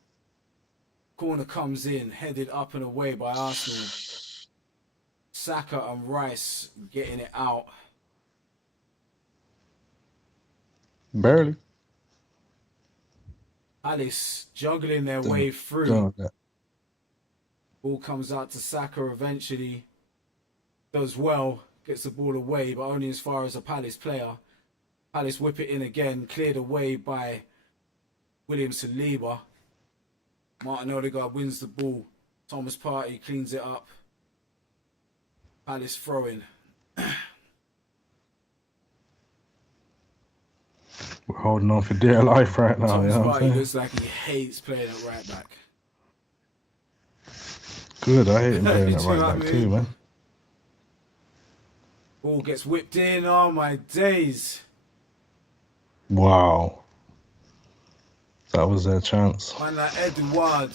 Corner comes in, headed up and away by Arsenal. Saka and Rice getting it out. Barely. Alice juggling their way through. Don't know that. Ball comes out to Saka eventually. Does well. Gets the ball away, but only as far as a Palace player. Palace whip it in again. Cleared away by William Saliba. Martin Odegaard wins the ball. Thomas Partey cleans it up. Palace throwing. We're holding on for dear life right now. Thomas You know what I'm Partey saying? looks like he hates playing at right back. Good, I hate him playing Do that you know right what I back mean? too, man. Ball gets whipped in. Oh my days. Wow. That was their chance. Man, like Edouard,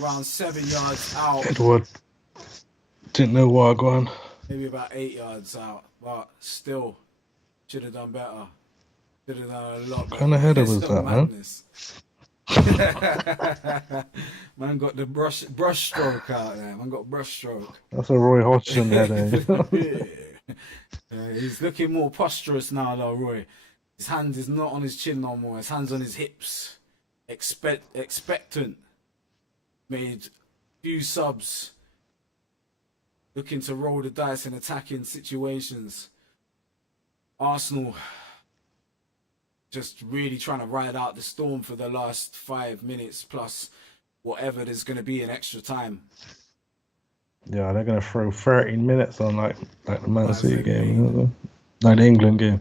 around 7 yards out. Edward didn't know where I gone. Maybe about 8 yards out. But still, should have done better. Should have done a lot better. What kind of header It's was the that, man? madness. Man got the brush stroke out there. Man got brush stroke. That's a Roy Hodgson header. He's looking more posturous now, though, Roy. His hand is not on his chin no more. His hand's on his hips. Expectant. Made few subs. Looking to roll the dice in attacking situations. Arsenal just really trying to ride out the storm for the last 5 minutes plus whatever there's going to be in extra time. Yeah, they're gonna throw 13 minutes on like the Man City game, league. you know? Like the England game.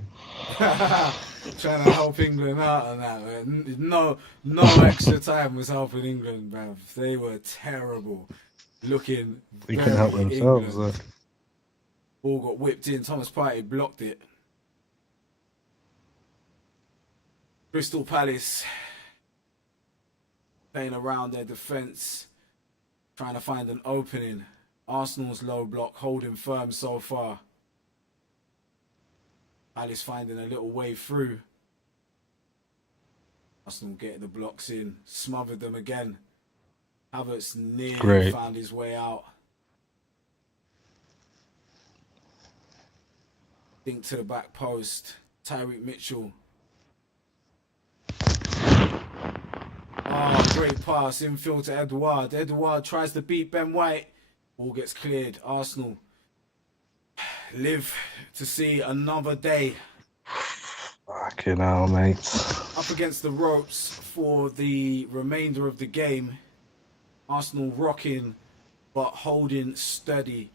Trying to help England out and that, man. No extra time was helping England, bruv. They were terrible. Looking They very couldn't help themselves. England. Ball got whipped in. Thomas Partey blocked it. Crystal Palace playing around their defence, trying to find an opening. Arsenal's low block holding firm so far. Palace finding a little way through. Arsenal getting the blocks in, smothered them again. Havertz nearly found his way out. Dink to the back post. Tyreek Mitchell. Oh, great pass. Infield to Edouard. Edouard tries to beat Ben White. Ball gets cleared. Arsenal live to see another day. Fucking hell, mate. Up against the ropes for the remainder of the game. Arsenal rocking, but holding steady.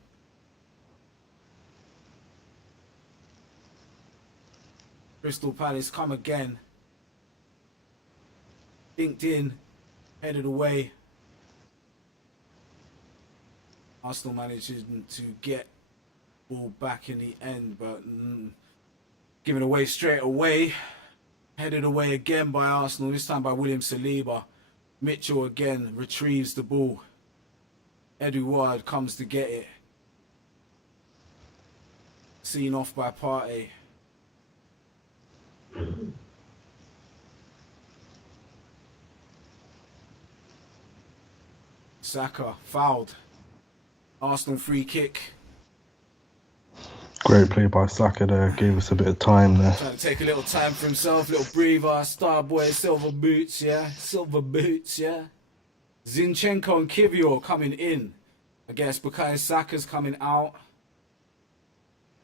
Crystal Palace come again. Dinked in, headed away. Arsenal managing to get ball back in the end, but given away straight away. Headed away again by Arsenal, this time by William Saliba. Mitchell again retrieves the ball. Edouard comes to get it. Seen off by Partey. Saka fouled. Arsenal free kick. Great play by Saka there. Gave us a bit of time there. Trying to take a little time for himself, little breather. Star boy, silver boots, yeah. Silver boots, yeah. Zinchenko and Kivior coming in. I guess Bukayo Saka's coming out.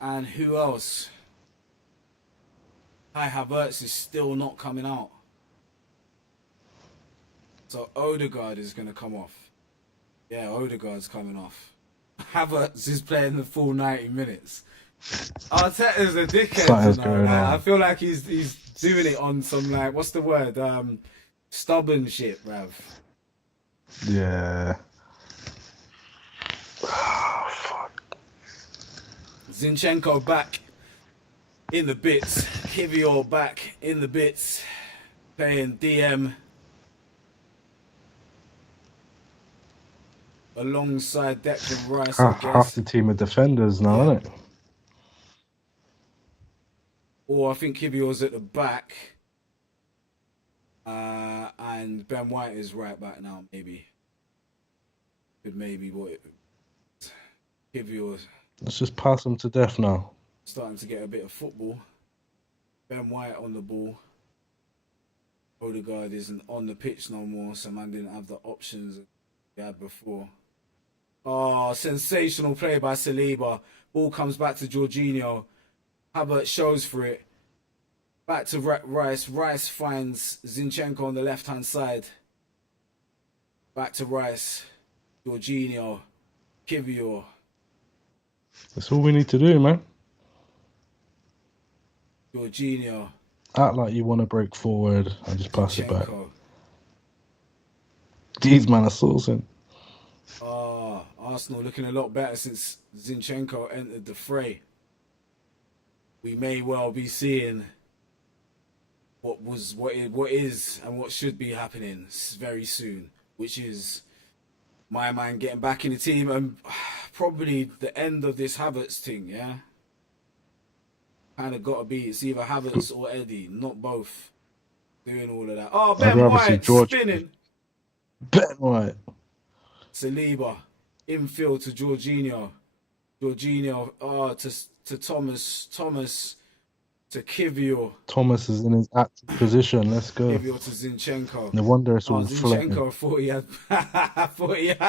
And who else? Kai Havertz is still not coming out. So Odegaard is going to come off. Yeah, Odegaard's coming off. Havertz is playing the full 90 minutes. Arteta's a dickhead tonight. I feel like he's doing it on some, like, what's the word? Stubborn shit, bruv. Yeah. Zinchenko back in the bits. Kivior back in the bits. Playing DM. Alongside Declan Rice, I guess. Half the team of defenders now, isn't it? Or I think Kivior's at the back. And Ben White is right back now, maybe. Could maybe, but Kivior's Let's just pass them to death now. starting to get a bit of football. Ben White on the ball. Odegaard isn't on the pitch no more, so man didn't have the options he had before. Oh, sensational play by Saliba. Ball comes back to Jorginho. Havertz shows for it. Back to Rice. Rice finds Zinchenko on the left-hand side. Back to Rice. Jorginho. Kivior. That's all we need to do, man. Jorginho. Act like you want to break forward and just pass it back. Zinchenko. These man are saucing. Oh, Arsenal looking a lot better since Zinchenko entered the fray. We may well be seeing what is and what should be happening very soon, which is my man getting back in the team and probably the end of this Havertz thing, yeah? Kind of got to be, it's either Havertz or Eddie, not both doing all of that. Oh, Ben White spinning. Ben White. Saliba, infield to Jorginho. Jorginho, to Thomas. Thomas to Kivior. Thomas is in his active position. Let's go. Kivior to Zinchenko. No wonder it's all floating. Zinchenko thought he had...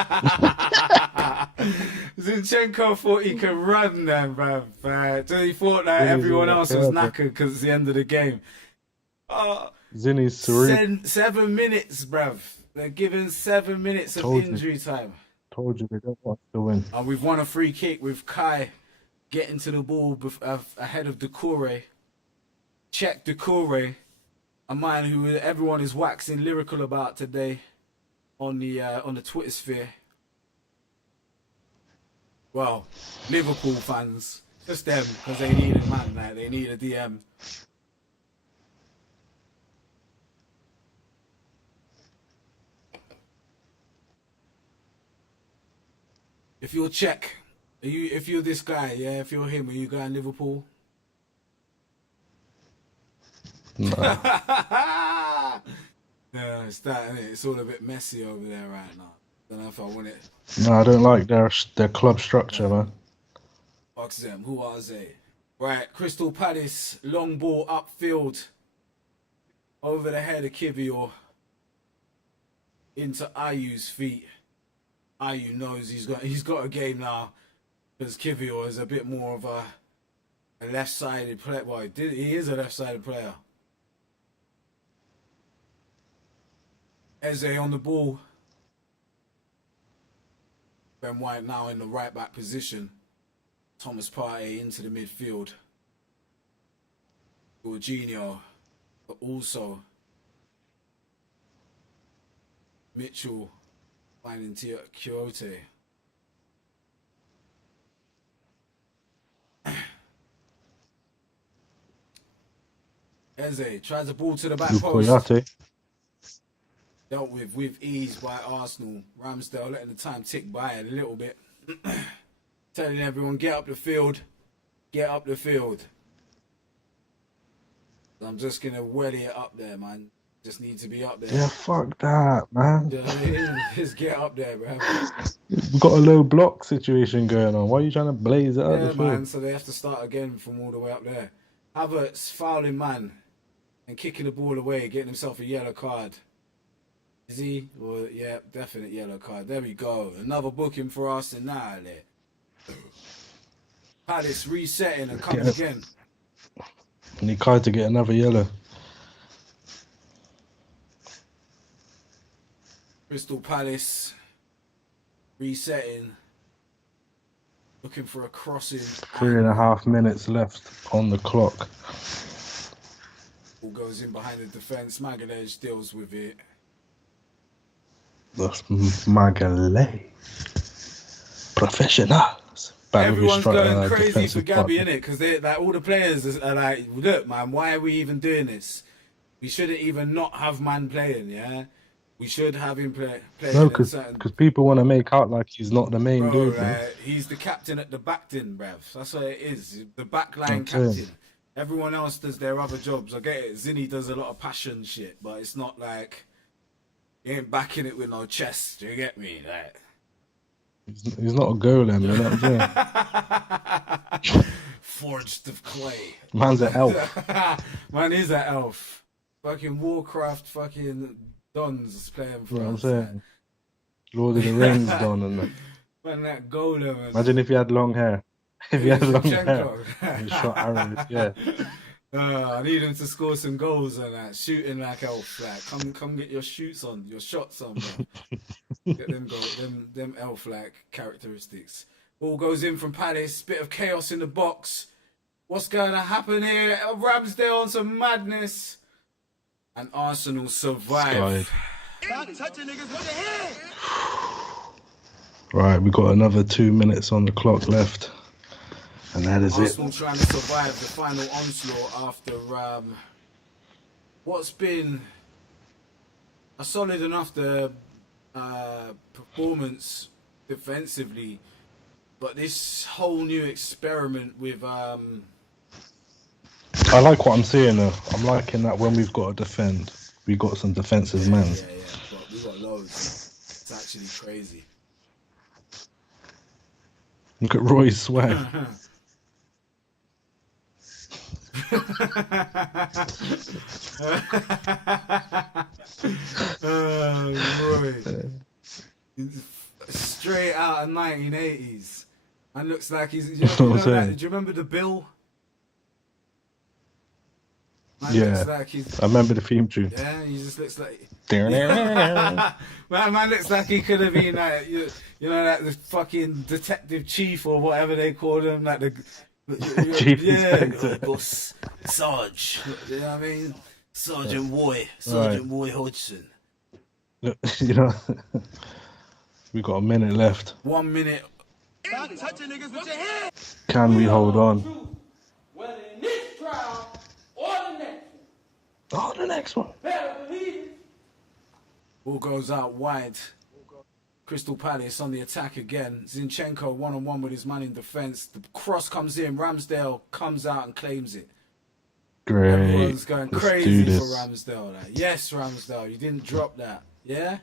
Zinchenko thought he could run then, bruv. So he thought that everyone else was knackered because it's the end of the game. Zinni's serene. 7 minutes, bruv. They're given 7 minutes of injury time. Told you they don't want to win. And we've won a free kick with Kai getting to the ball ahead of Doucouré. Check Doucouré, a man who everyone is waxing lyrical about today on the Twitter sphere. Well, Liverpool fans, just them, because they need a man, like they need a DM. If you're Czech, if you're this guy, yeah, if you're him, are you going Liverpool? No. Yeah, it's that, isn't it? It's all a bit messy over there right now. Don't know if I want it. No, I don't like their club structure, man. Fuck them. Who are they? Right, Crystal Palace, long ball upfield, over the head of Kivior, into Ayu's feet. Ayu knows he's got a game now, because Kivior is a bit more of a left-sided player. Well, he is a left-sided player. Eze on the ball. Ben White now in the right-back position. Thomas Partey into the midfield. Jorginho, but also Mitchell finding Kyoto. Eze tries the ball to the back post. Koyate. Dealt with ease by Arsenal. Ramsdale letting the time tick by a little bit. Telling everyone, get up the field. Get up the field. I'm just going to welly it up there, man. Just need to be up there. Yeah, fuck that, man. Just get up there, bro. We've got a low block situation going on. Why are you trying to blaze it out the field? Man, so they have to start again from all the way up there. Havertz fouling man and kicking the ball away, getting himself a yellow card. Is he? Well, yeah, definite yellow card. There we go. Another booking for Arsenal. Palace resetting and coming again. And he tried to get another yellow. Crystal Palace resetting. Looking for a crossing. 3.5 minutes left on the clock. Ball goes in behind the defence. Magalhaes deals with it. That's Magalhaes. Professionals. Everyone's going crazy for Gabby, innit? Because like all the players are like, look, man, why are we even doing this? We shouldn't even not have man playing, yeah? We should have him play. No, because people want to make out like he's not the main dude. He's the captain at the back din, bruv. That's what it is. The backline captain. Everyone else does their other jobs. I get it. Zinni does a lot of passion shit, but it's not like he ain't backing it with no chest. Do you get me? Like he's not a golem, you know what I'm saying? Forged of clay. Man's an elf. Man is an elf. Fucking Warcraft. Fucking. Don's playing for us. Saying? Lord of the Rings Don and that. Man, that golem. Imagine if he had long hair. If he had long hair. He shot arrows, yeah. I need him to score some goals and that. Shooting like elf. Like, come get your shoots on, your shots on, bro. Get them elf-like characteristics. Ball goes in from Palace. Bit of chaos in the box. What's going to happen here? Ramsdale on some madness. And Arsenal survive. Right, we got another 2 minutes on the clock left. And that is Arsenal trying to survive the final onslaught after what's been a solid enough performance defensively. But this whole new experiment with... I like what I'm seeing though. I'm liking that when we've got to defend, we got some defensive men. Yeah, but we got loads. It's actually crazy. Look at Roy's swag. Roy. Straight out of 1980s. And looks like he's... do you remember the Bill? Man like I remember the theme tune. Yeah, he just looks like... man looks like he could have been like, you know, like the fucking detective chief or whatever they call him, like the chief inspector. Boss Sarge. You know what I mean? Sergeant Roy Hodgson. You know, we got a minute left. 1 minute. Can we hold on? Oh, the next one. Ball goes out wide. Crystal Palace on the attack again. Zinchenko one-on-one with his man in defence. The cross comes in. Ramsdale comes out and claims it. Great. Everyone's going crazy for Ramsdale. Like, yes, Ramsdale, you didn't drop that. Yeah?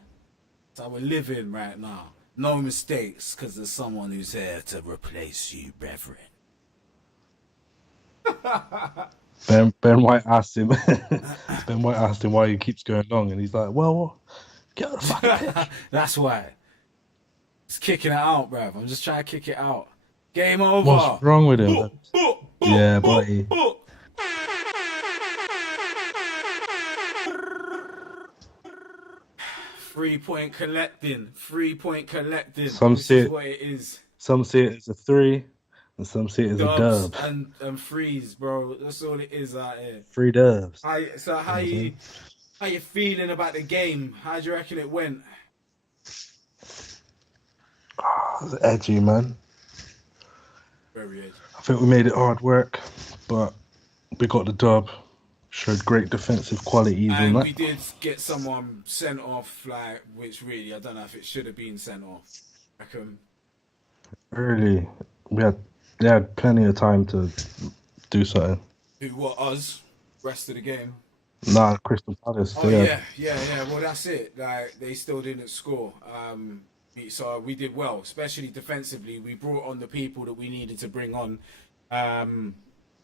That's how we're living right now. No mistakes, because there's someone who's here to replace you, brethren. Ben White asked him. Ben White asked him why he keeps going long, and he's like, "Well, get the fucking pitch." That's why. It's kicking it out, bruv. I'm just trying to kick it out. Game over. What's wrong with him? Yeah, buddy. 3-point collecting. 3-point collecting. Some this see is it. What it is. Some see it as a 3, And some see it as a Dubs dub. and freeze, bro. That's all it is out here. 3 dubs. So You know what I'm saying? how you feeling about the game? How do you reckon it went? It's edgy, man. Very edgy. I think we made it hard work, but we got the dub. Showed great defensive qualities and And that. we did get someone sent off, like, which really I don't know if it should have been sent off. I reckon. Early, they had plenty of time to do something. Who what us? Rest of the game. Nah, Crystal Palace, Oh they had yeah. Well, that's it. Like they still didn't score. So we did well, especially defensively. We brought on the people that we needed to bring on.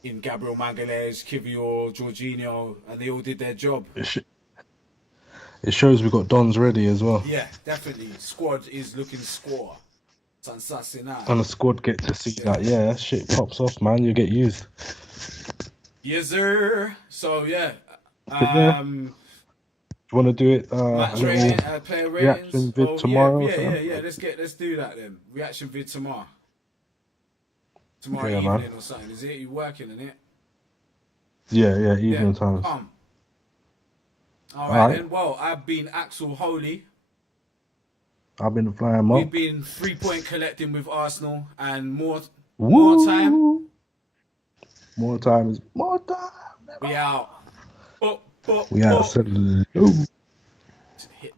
In Gabriel Magalhaes, Kivior, Jorginho, and they all did their job. it shows we got Dons ready as well. Yeah, definitely. Squad is looking score. Sensacional. And the squad get to see that, yeah, that shit pops off, man. You get used. Yes, sir. So yeah. But yeah, Um, you want to do it? A match little rating, player ratings. reaction vid tomorrow or yeah. something? Let's do that then. Reaction vid tomorrow. Tomorrow Yeah, evening man. or something. Is it? You working in it? Yeah, evening Yeah. times. All All right right. then. Well, I've been Axel Holy. I've been flying We've monk. been 3-point collecting with Arsenal and more time. Woo! More time is more time. We out. We out. Salute. Hit